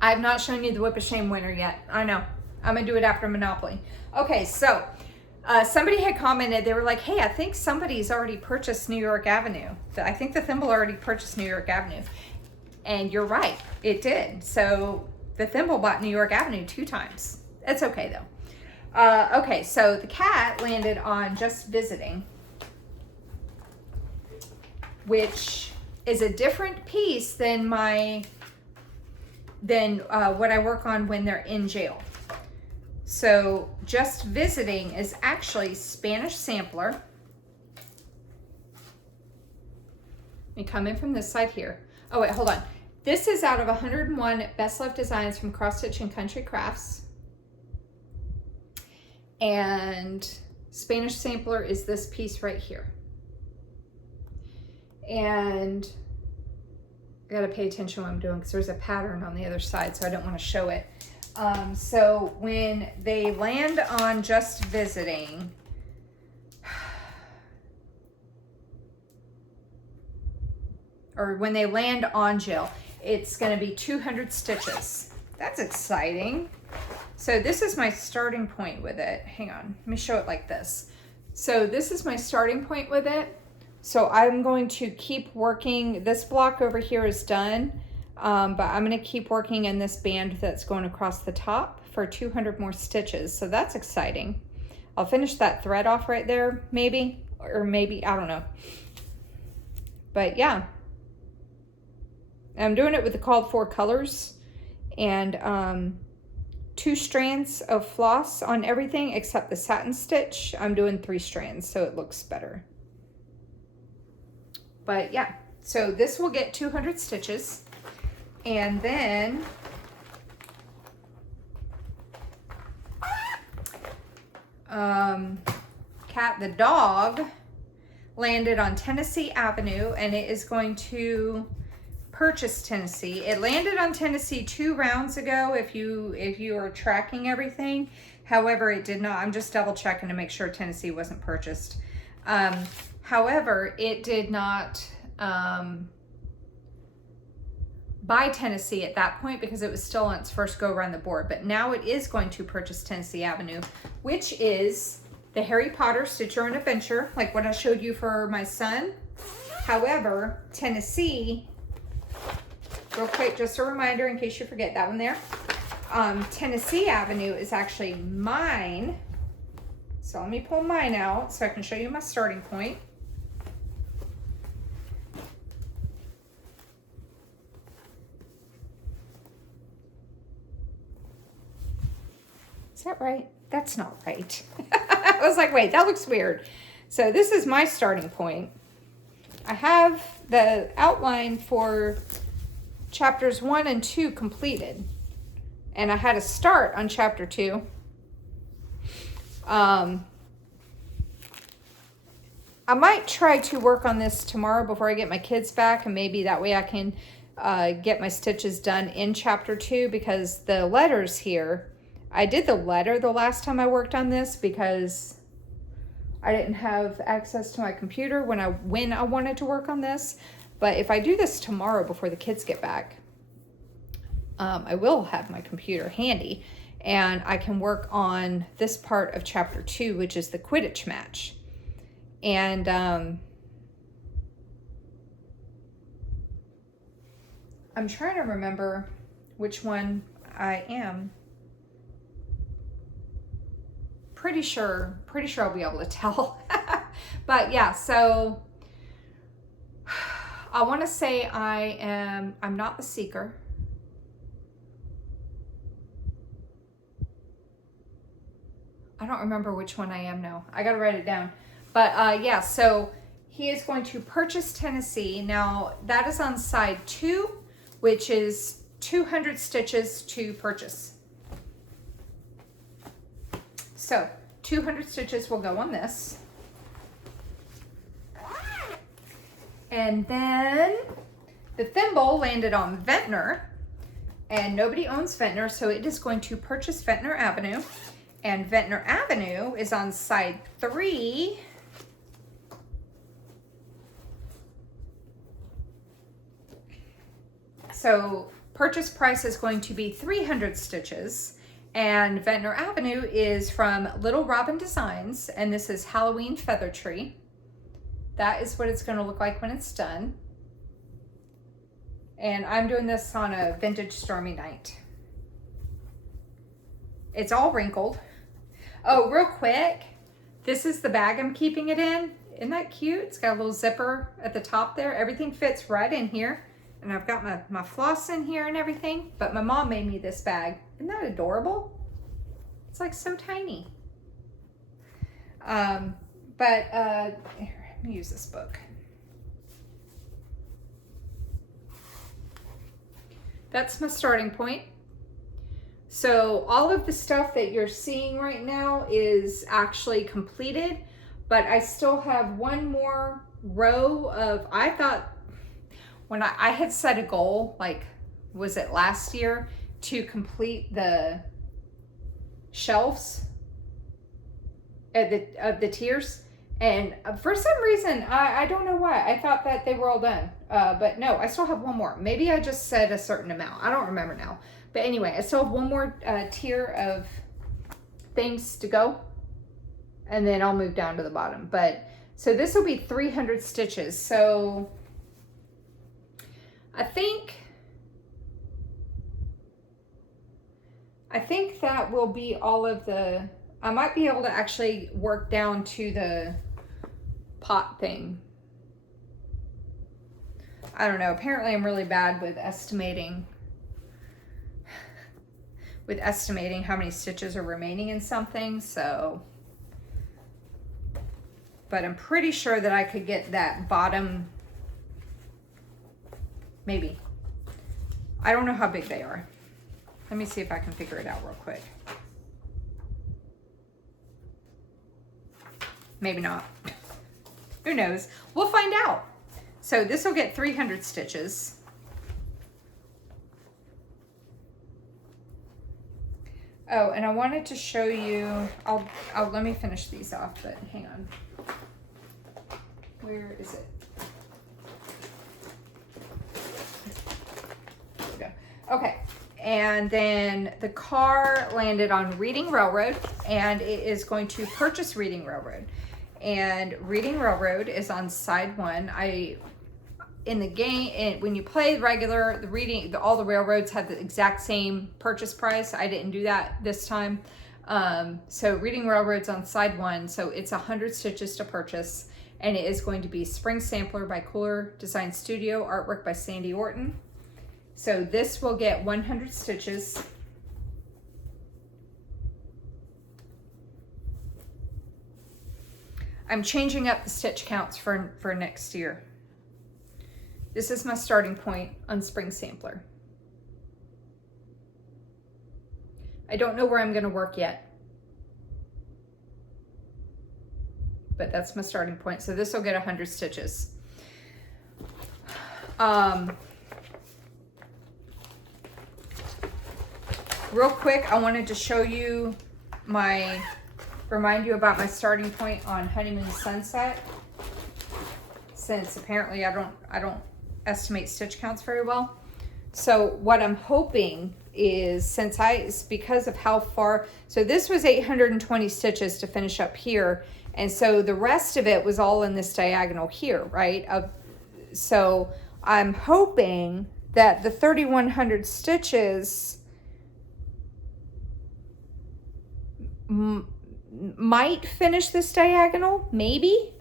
I've not shown you the Whip of Shame winner yet. I know. I'm going to do it after Monopoly. Okay, so somebody had commented. They were like, hey, I think somebody's already purchased New York Avenue. I think the Thimble already purchased New York Avenue. And you're right. It did. So the Thimble bought New York Avenue 2 times. It's okay though. Okay, so the cat landed on Just Visiting, which is a different piece than what I work on when they're in jail. So Just Visiting is actually Spanish Sampler. Let me come in from this side here. Oh wait, hold on. This is out of 101 Best Loved Designs from Crossstitch and Country Crafts. And Spanish Sampler is this piece right here. And I gotta pay attention to what I'm doing because there's a pattern on the other side, so I don't want to show it. So when they land on Just Visiting, or when they land on jail, it's going to be 200 stitches. That's exciting. So this is my starting point with it. Hang on, let me show it like this. So this is my starting point with it. So I'm going to keep working. This block over here is done, but I'm going to keep working in this band that's going across the top for 200 more stitches. So that's exciting. I'll finish that thread off right there, maybe, or maybe, I don't know. But yeah. I'm doing it with the called for colors and 2 strands of floss on everything except the satin stitch. I'm doing 3 strands so it looks better. But yeah, so this will get 200 stitches. And then Cat the dog landed on Tennessee Avenue, and it is going to purchase Tennessee. It landed on Tennessee 2 rounds ago if you are tracking everything. However, it did not. I'm just double checking to make sure Tennessee wasn't purchased. However, it did not buy Tennessee at that point because it was still on its first go around the board. But now it is going to purchase Tennessee Avenue, which is the Harry Potter Stitch Your Own Adventure, like what I showed you for my son. However, Tennessee, real quick, just a reminder in case you forget that one there. Tennessee Avenue is actually mine. So let me pull mine out so I can show you my starting point. Is that right? That's not right. I was like, wait, that looks weird. So this is my starting point. I have the outline for chapters 1 and 2 completed. And I had a start on chapter 2. I might try to work on this tomorrow before I get my kids back, and maybe that way I can get my stitches done in chapter 2, because the letters here, I did the letter the last time I worked on this because I didn't have access to my computer when I wanted to work on this. But if I do this tomorrow before the kids get back, I will have my computer handy and I can work on this part of chapter 2, which is the Quidditch match. And I'm trying to remember which one I am. Pretty sure I'll be able to tell. But yeah, so I want to say I'm not the seeker. I don't remember which one I am now. I gotta write it down. But yeah, so he is going to purchase Tennessee. Now that is on side 2, which is 200 stitches to purchase. So 200 stitches will go on this. And then the thimble landed on Ventnor, and nobody owns Ventnor, so it is going to purchase Ventnor Avenue. And Ventnor Avenue is on side 3. So purchase price is going to be 300 stitches. And Ventnor Avenue is from Little Robin Designs, and this is Halloween Feather Tree. That is what it's going to look like when it's done. And I'm doing this on a vintage stormy night. It's all wrinkled. Oh, real quick, this is the bag I'm keeping it in. Isn't that cute? It's got a little zipper at the top there. Everything fits right in here. And I've got my floss in here and everything. But my mom made me this bag. Isn't that adorable? It's like so tiny. Here, let me use this book. That's my starting point. So all of the stuff that you're seeing right now is actually completed, but I still have one more row of, I thought when I had set a goal, like, was it last year, to complete the shelves of the tiers. And for some reason, I don't know why, I thought that they were all done. But no, I still have one more. Maybe I just said a certain amount. I don't remember now. But anyway, I still have one more tier of things to go. And then I'll move down to the bottom. But so this will be 300 stitches. So I think that will be all of the, I might be able to actually work down to the pot thing. I don't know. Apparently I'm really bad with estimating how many stitches are remaining in something, so, but I'm pretty sure that I could get that bottom, maybe. I don't know how big they are. Let me see if I can figure it out real quick. Maybe not. Who knows? We'll find out. So this will get 300 stitches. Oh, and I wanted to show you, I'll let me finish these off, but hang on. Where is it? There we go. Okay. And then the car landed on Reading Railroad, and it is going to purchase Reading Railroad. And Reading Railroad is on side 1. In the game, when you play regular, all the railroads have the exact same purchase price. I didn't do that this time. So Reading Railroad's on side 1, so it's 100 stitches to purchase, and it is going to be Spring Sampler by Cooler Design Studio, artwork by Sandy Orton. So this will get 100 stitches. I'm changing up the stitch counts for next year. This is my starting point on Spring Sampler. I don't know where I'm going to work yet, but that's my starting point. So this will get 100 stitches. Real quick, I wanted to show you remind you about my starting point on Honeymoon Sunset, since apparently I don't estimate stitch counts very well. So what I'm hoping is, because of how far, so this was 820 stitches to finish up here, and so the rest of it was all in this diagonal here, right? So I'm hoping that the 3,100 stitches might finish this diagonal, maybe.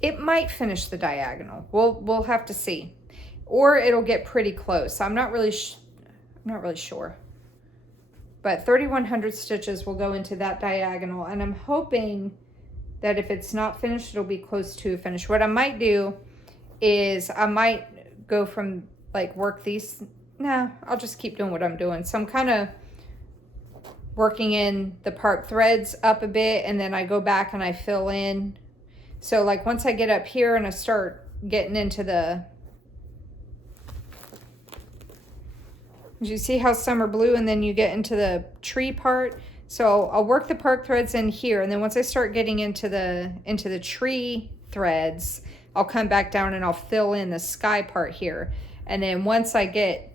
It might finish the diagonal. We'll have to see, or it'll get pretty close. I'm not really sure. But 3,100 stitches will go into that diagonal, and I'm hoping that if it's not finished, it'll be close to finish. What I might do is I might go from like work these. No, I'll just keep doing what I'm doing. So I'm kind of working in the part threads up a bit, and then I go back and I fill in. So like once I get up here and I start getting into the, you see how some are blue and then you get into the tree part? So I'll work the part threads in here, and then once I start getting into the tree threads, I'll come back down and I'll fill in the sky part here. And then once I get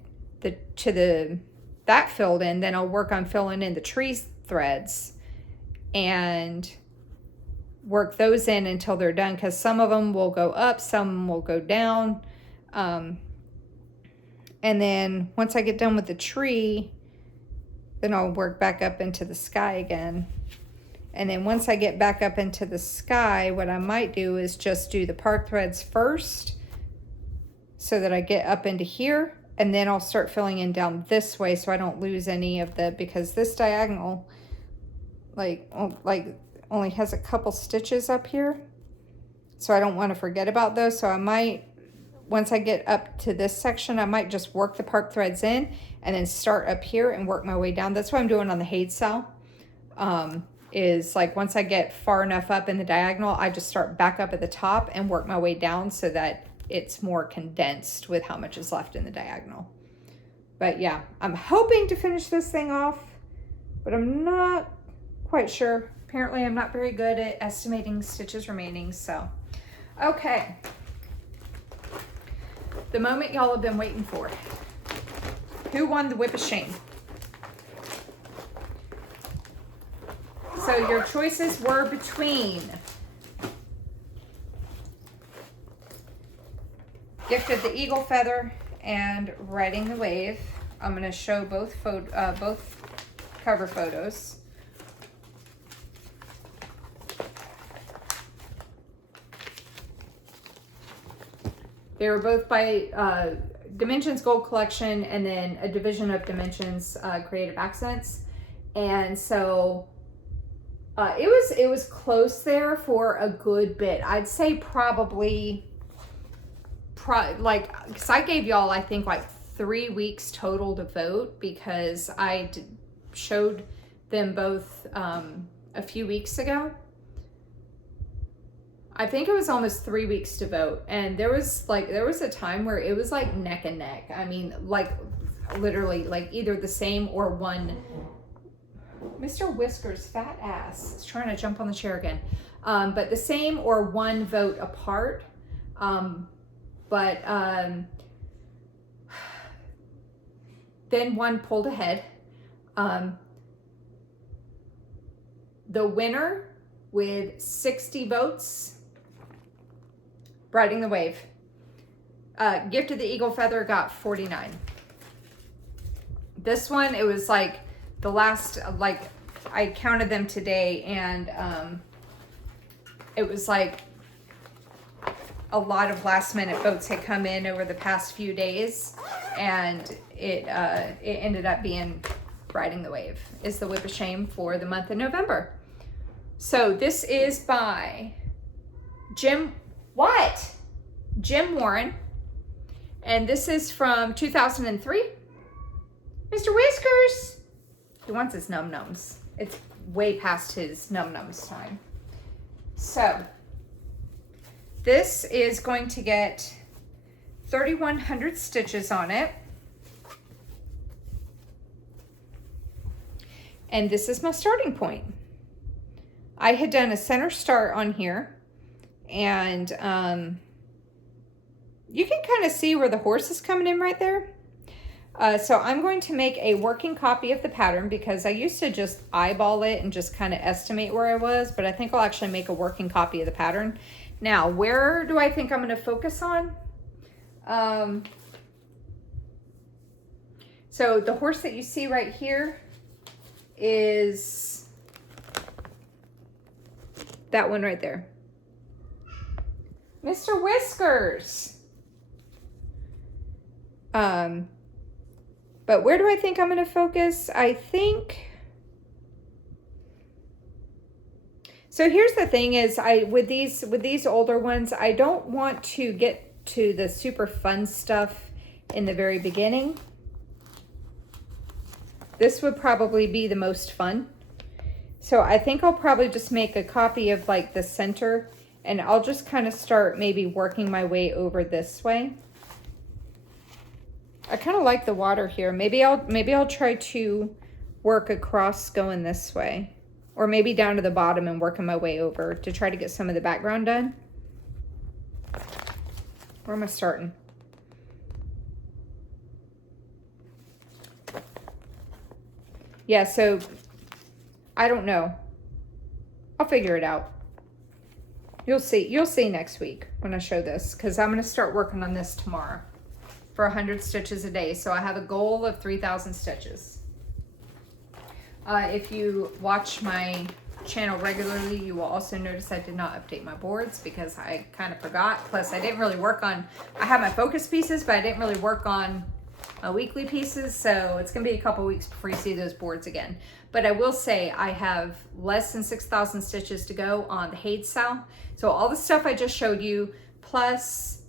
that filled in, then I'll work on filling in the tree threads and work those in until they're done, because some of them will go up, some will go down. And then once I get done with the tree, then I'll work back up into the sky again. And then once I get back up into the sky, what I might do is just do the park threads first so that I get up into here, and then I'll start filling in down this way so I don't lose any of the, because this diagonal like only has a couple stitches up here. So I don't want to forget about those. So I might, once I get up to this section, I might just work the park threads in and then start up here and work my way down. That's what I'm doing on the Haid cell. Is like once I get far enough up in the diagonal, I just start back up at the top and work my way down so that it's more condensed with how much is left in the diagonal. But yeah, I'm hoping to finish this thing off, but I'm not quite sure. Apparently I'm not very good at estimating stitches remaining, so. Okay. The moment y'all have been waiting for. Who won the whip of shame? So your choices were between Gift of the Eagle Feather and Riding the Wave. I'm going to show both cover photos. They were both by Dimensions Gold Collection and then a division of Dimensions Creative Accents. And so it was close there for a good bit. I'd say probably because I gave y'all, I think, like 3 weeks total to vote, because I showed them both a few weeks ago. I think it was almost 3 weeks to vote, and there was a time where it was like neck and neck. I mean, like literally like either the same or one. Mr. Whiskers' fat ass is trying to jump on the chair again. But the same or one vote apart. Then one pulled ahead. The winner with 60 votes, Riding the Wave. Gift of the Eagle Feather got 49. This one, it was like the last, like I counted them today, and it was like a lot of last minute votes had come in over the past few days, and it ended up being Riding the Wave is the whip of shame for the month of November. So this is by Jim Warren, and this is from 2003. Mr. Whiskers, he wants his num-nums. It's way past his num-nums time. So this is going to get 3,100 stitches on it. And this is my starting point. I had done a center start on here, and you can kind of see where the horse is coming in right there. So I'm going to make a working copy of the pattern, because I used to just eyeball it and just kind of estimate where I was, but I think I'll actually make a working copy of the pattern. Now, where do I think I'm going to focus on? So the horse that you see right here is that one right there. Mr. Whiskers. But where do I think I'm going to focus? I think, so here's the thing is, with these older ones, I don't want to get to the super fun stuff in the very beginning. This would probably be the most fun. So I think I'll probably just make a copy of like the center, and I'll just kind of start maybe working my way over this way. I kind of like the water here. Maybe I'll try to work across going this way, or maybe down to the bottom and working my way over to try to get some of the background done. Where am I starting? Yeah, so I don't know. I'll figure it out. You'll see next week when I show this, because I'm going to start working on this tomorrow. for 100 stitches a day. So I have a goal of 3,000 stitches. If you watch my channel regularly, you will also notice I did not update my boards because I kind of forgot. Plus I didn't really work on, I have my focus pieces, but I didn't really work on my weekly pieces. So it's gonna be a couple weeks before you see those boards again. But I will say I have less than 6,000 stitches to go on the Haid Sow. So all the stuff I just showed you, plus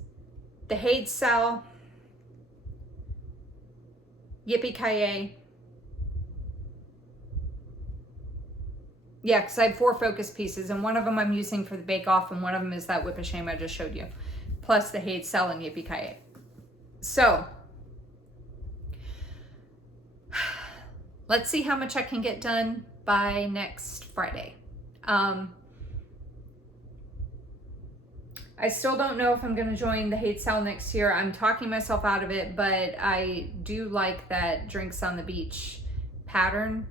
the Haid Sow, Yippy. Yeah, because I have 4 focus pieces, and one of them I'm using for the bake off, and one of them is that Whip of Shame I just showed you, plus the Haid Sow and Yippy. So let's see how much I can get done by next Friday. I still don't know if I'm going to join the Haid Sow next year. I'm talking myself out of it, but I do like that Drinks on the Beach pattern.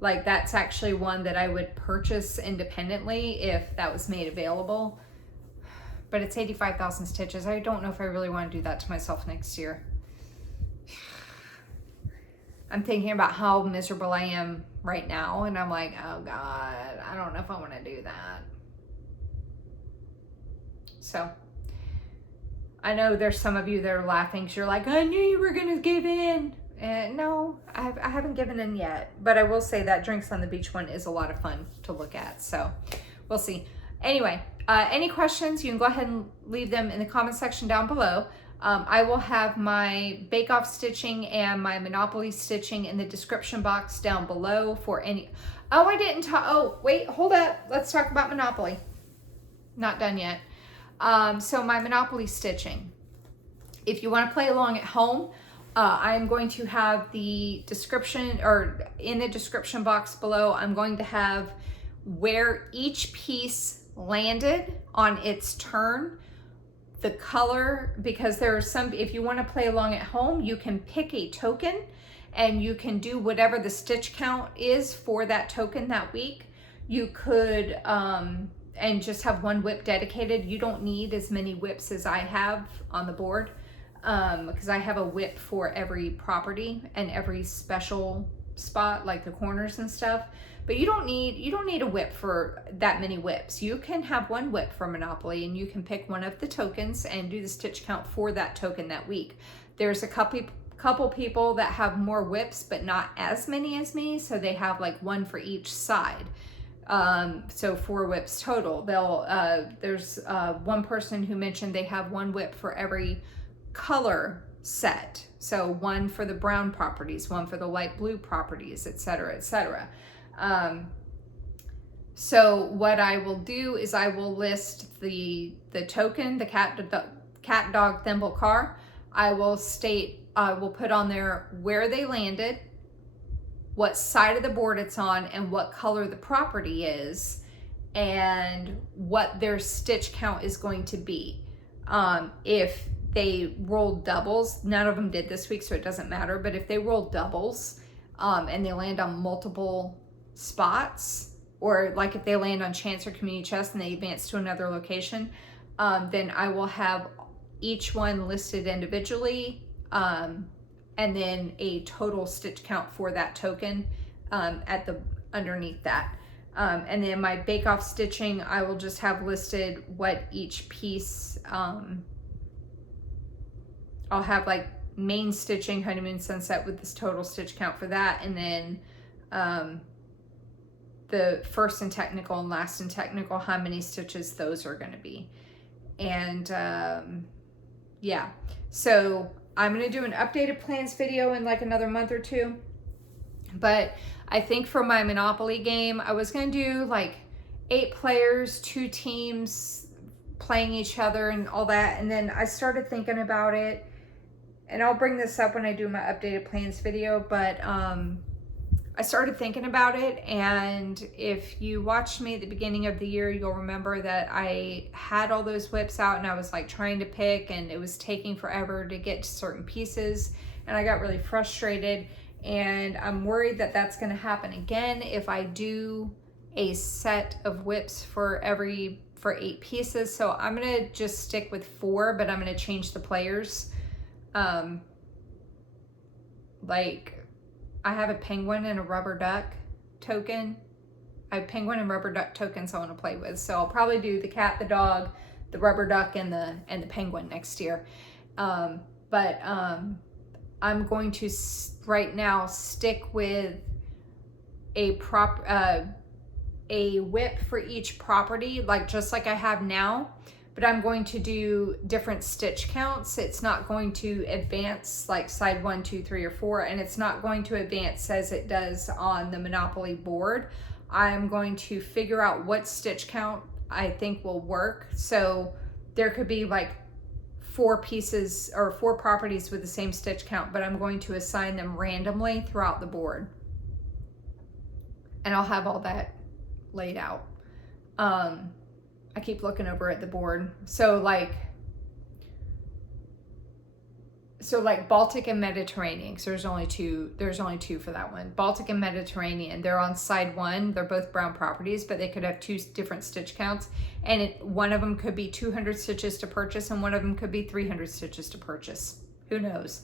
Like, that's actually one that I would purchase independently if that was made available. But it's 85,000 stitches. I don't know if I really want to do that to myself next year. I'm thinking about how miserable I am right now, and I'm like, oh God, I don't know if I want to do that. So I know there's some of you that are laughing because you're like, I knew you were going to give in. No, I haven't given in yet, but I will say that Drinks on the Beach one is a lot of fun to look at. So we'll see. Anyway, any questions, you can go ahead and leave them in the comment section down below. I will have my Bake Off stitching and my Monopoly stitching in the description box down below for any. Oh, I didn't talk. Oh, wait, hold up. Let's talk about Monopoly. Not done yet. So my Monopoly stitching. If you want to play along at home, I'm going to have the description, or in the description box below, I'm going to have where each piece landed on its turn, the color, because there are some, if you want to play along at home, you can pick a token and you can do whatever the stitch count is for that token that week. You could, and just have one whip dedicated. You don't need as many whips as I have on the board. Because I have a whip for every property and every special spot, like the corners and stuff. But you don't need a whip for that many whips. You can have one whip for Monopoly, and you can pick one of the tokens and do the stitch count for that token that week. There's a couple people that have more whips, but not as many as me, so they have like one for each side. So 4 whips total. There's one person who mentioned they have one whip for every color set. So one for the brown properties, one for the light blue properties, etc., etc. So what I will do is I will list the token, the cat dog thimble car. I will put on there where they landed, what side of the board it's on, and what color the property is, and what their stitch count is going to be. If they rolled doubles, none of them did this week, so it doesn't matter, but if they roll doubles and they land on multiple spots, or like if they land on chance or community chest and they advance to another location, then I will have each one listed individually, and then a total stitch count for that token underneath that. And then my Bake Off stitching, I will just have listed what each piece, I'll have like main stitching, honeymoon, sunset with this total stitch count for that, and then the first and technical and last and technical, how many stitches those are going to be. And yeah, so I'm going to do an updated plans video in like another month or 2. But I think for my Monopoly game, I was going to do like 8 players, 2 teams playing each other and all that. And then I started thinking about it, and I'll bring this up when I do my updated plans video, but I started thinking about it, and if you watched me at the beginning of the year, you'll remember that I had all those whips out and I was like trying to pick, and it was taking forever to get to certain pieces, and I got really frustrated, and I'm worried that that's going to happen again if I do a set of whips for 8 pieces. So I'm going to just stick with 4, but I'm going to change the players Like I have a penguin and a rubber duck token. I have penguin and rubber duck tokens I want to play with. So I'll probably do the cat, the dog, the rubber duck, and the penguin next year. I'm going to right now stick with a whip for each property, like just like I have now, but I'm going to do different stitch counts. It's not going to advance like side 1, 2, 3, or 4, and it's not going to advance as it does on the Monopoly board. I'm going to figure out what stitch count I think will work. So there could be like 4 pieces or 4 properties with the same stitch count, but I'm going to assign them randomly throughout the board. And I'll have all that laid out. I keep looking over at the board. So like Baltic and Mediterranean, so there's only two for that one. Baltic and Mediterranean, they're on side 1. They're both brown properties, but they could have 2 different stitch counts. And one of them could be 200 stitches to purchase, and one of them could be 300 stitches to purchase. Who knows?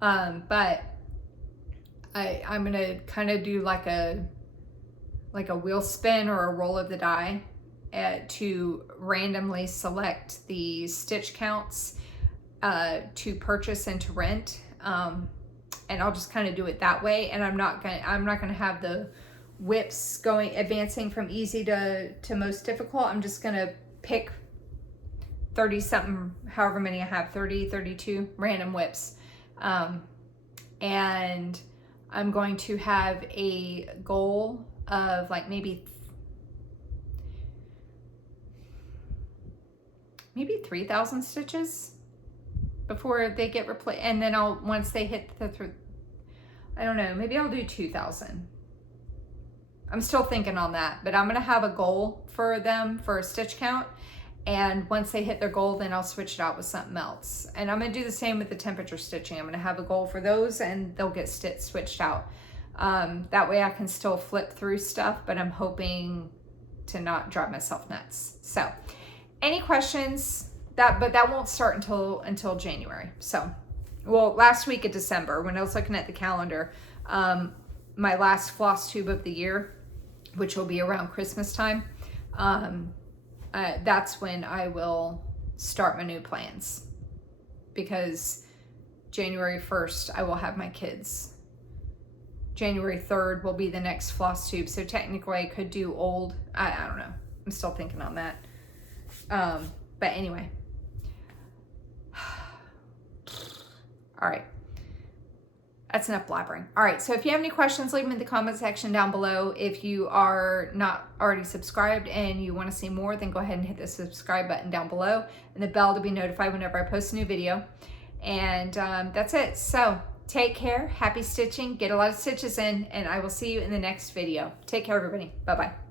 But I'm gonna kind of do like a wheel spin or a roll of the die to randomly select the stitch counts to purchase and to rent, and I'll just kind of do it that way. And I'm not gonna have the whips advancing from easy to most difficult. I'm just gonna pick 30 something, however many I have, 30, 32 random whips, and I'm going to have a goal of like maybe 3,000 stitches before they get replaced. And then once they hit I don't know, maybe I'll do 2,000. I'm still thinking on that, but I'm gonna have a goal for them for a stitch count. And once they hit their goal, then I'll switch it out with something else. And I'm gonna do the same with the temperature stitching. I'm gonna have a goal for those and they'll get switched out. That way I can still flip through stuff, but I'm hoping to not drive myself nuts. So any questions? But that won't start until January. So, well, last week of December, when I was looking at the calendar, my last Flosstube of the year, which will be around Christmas time, that's when I will start my new plans, because January 1st, I will have my kids. January 3rd will be the next Flosstube. So technically I could do old, I don't know. I'm still thinking on that. But anyway. All right. That's enough blabbering. All right. So if you have any questions, leave them in the comment section down below. If you are not already subscribed and you want to see more, then go ahead and hit the subscribe button down below and the bell to be notified whenever I post a new video. And that's it. So take care. Happy stitching. Get a lot of stitches in, and I will see you in the next video. Take care, everybody. Bye-bye.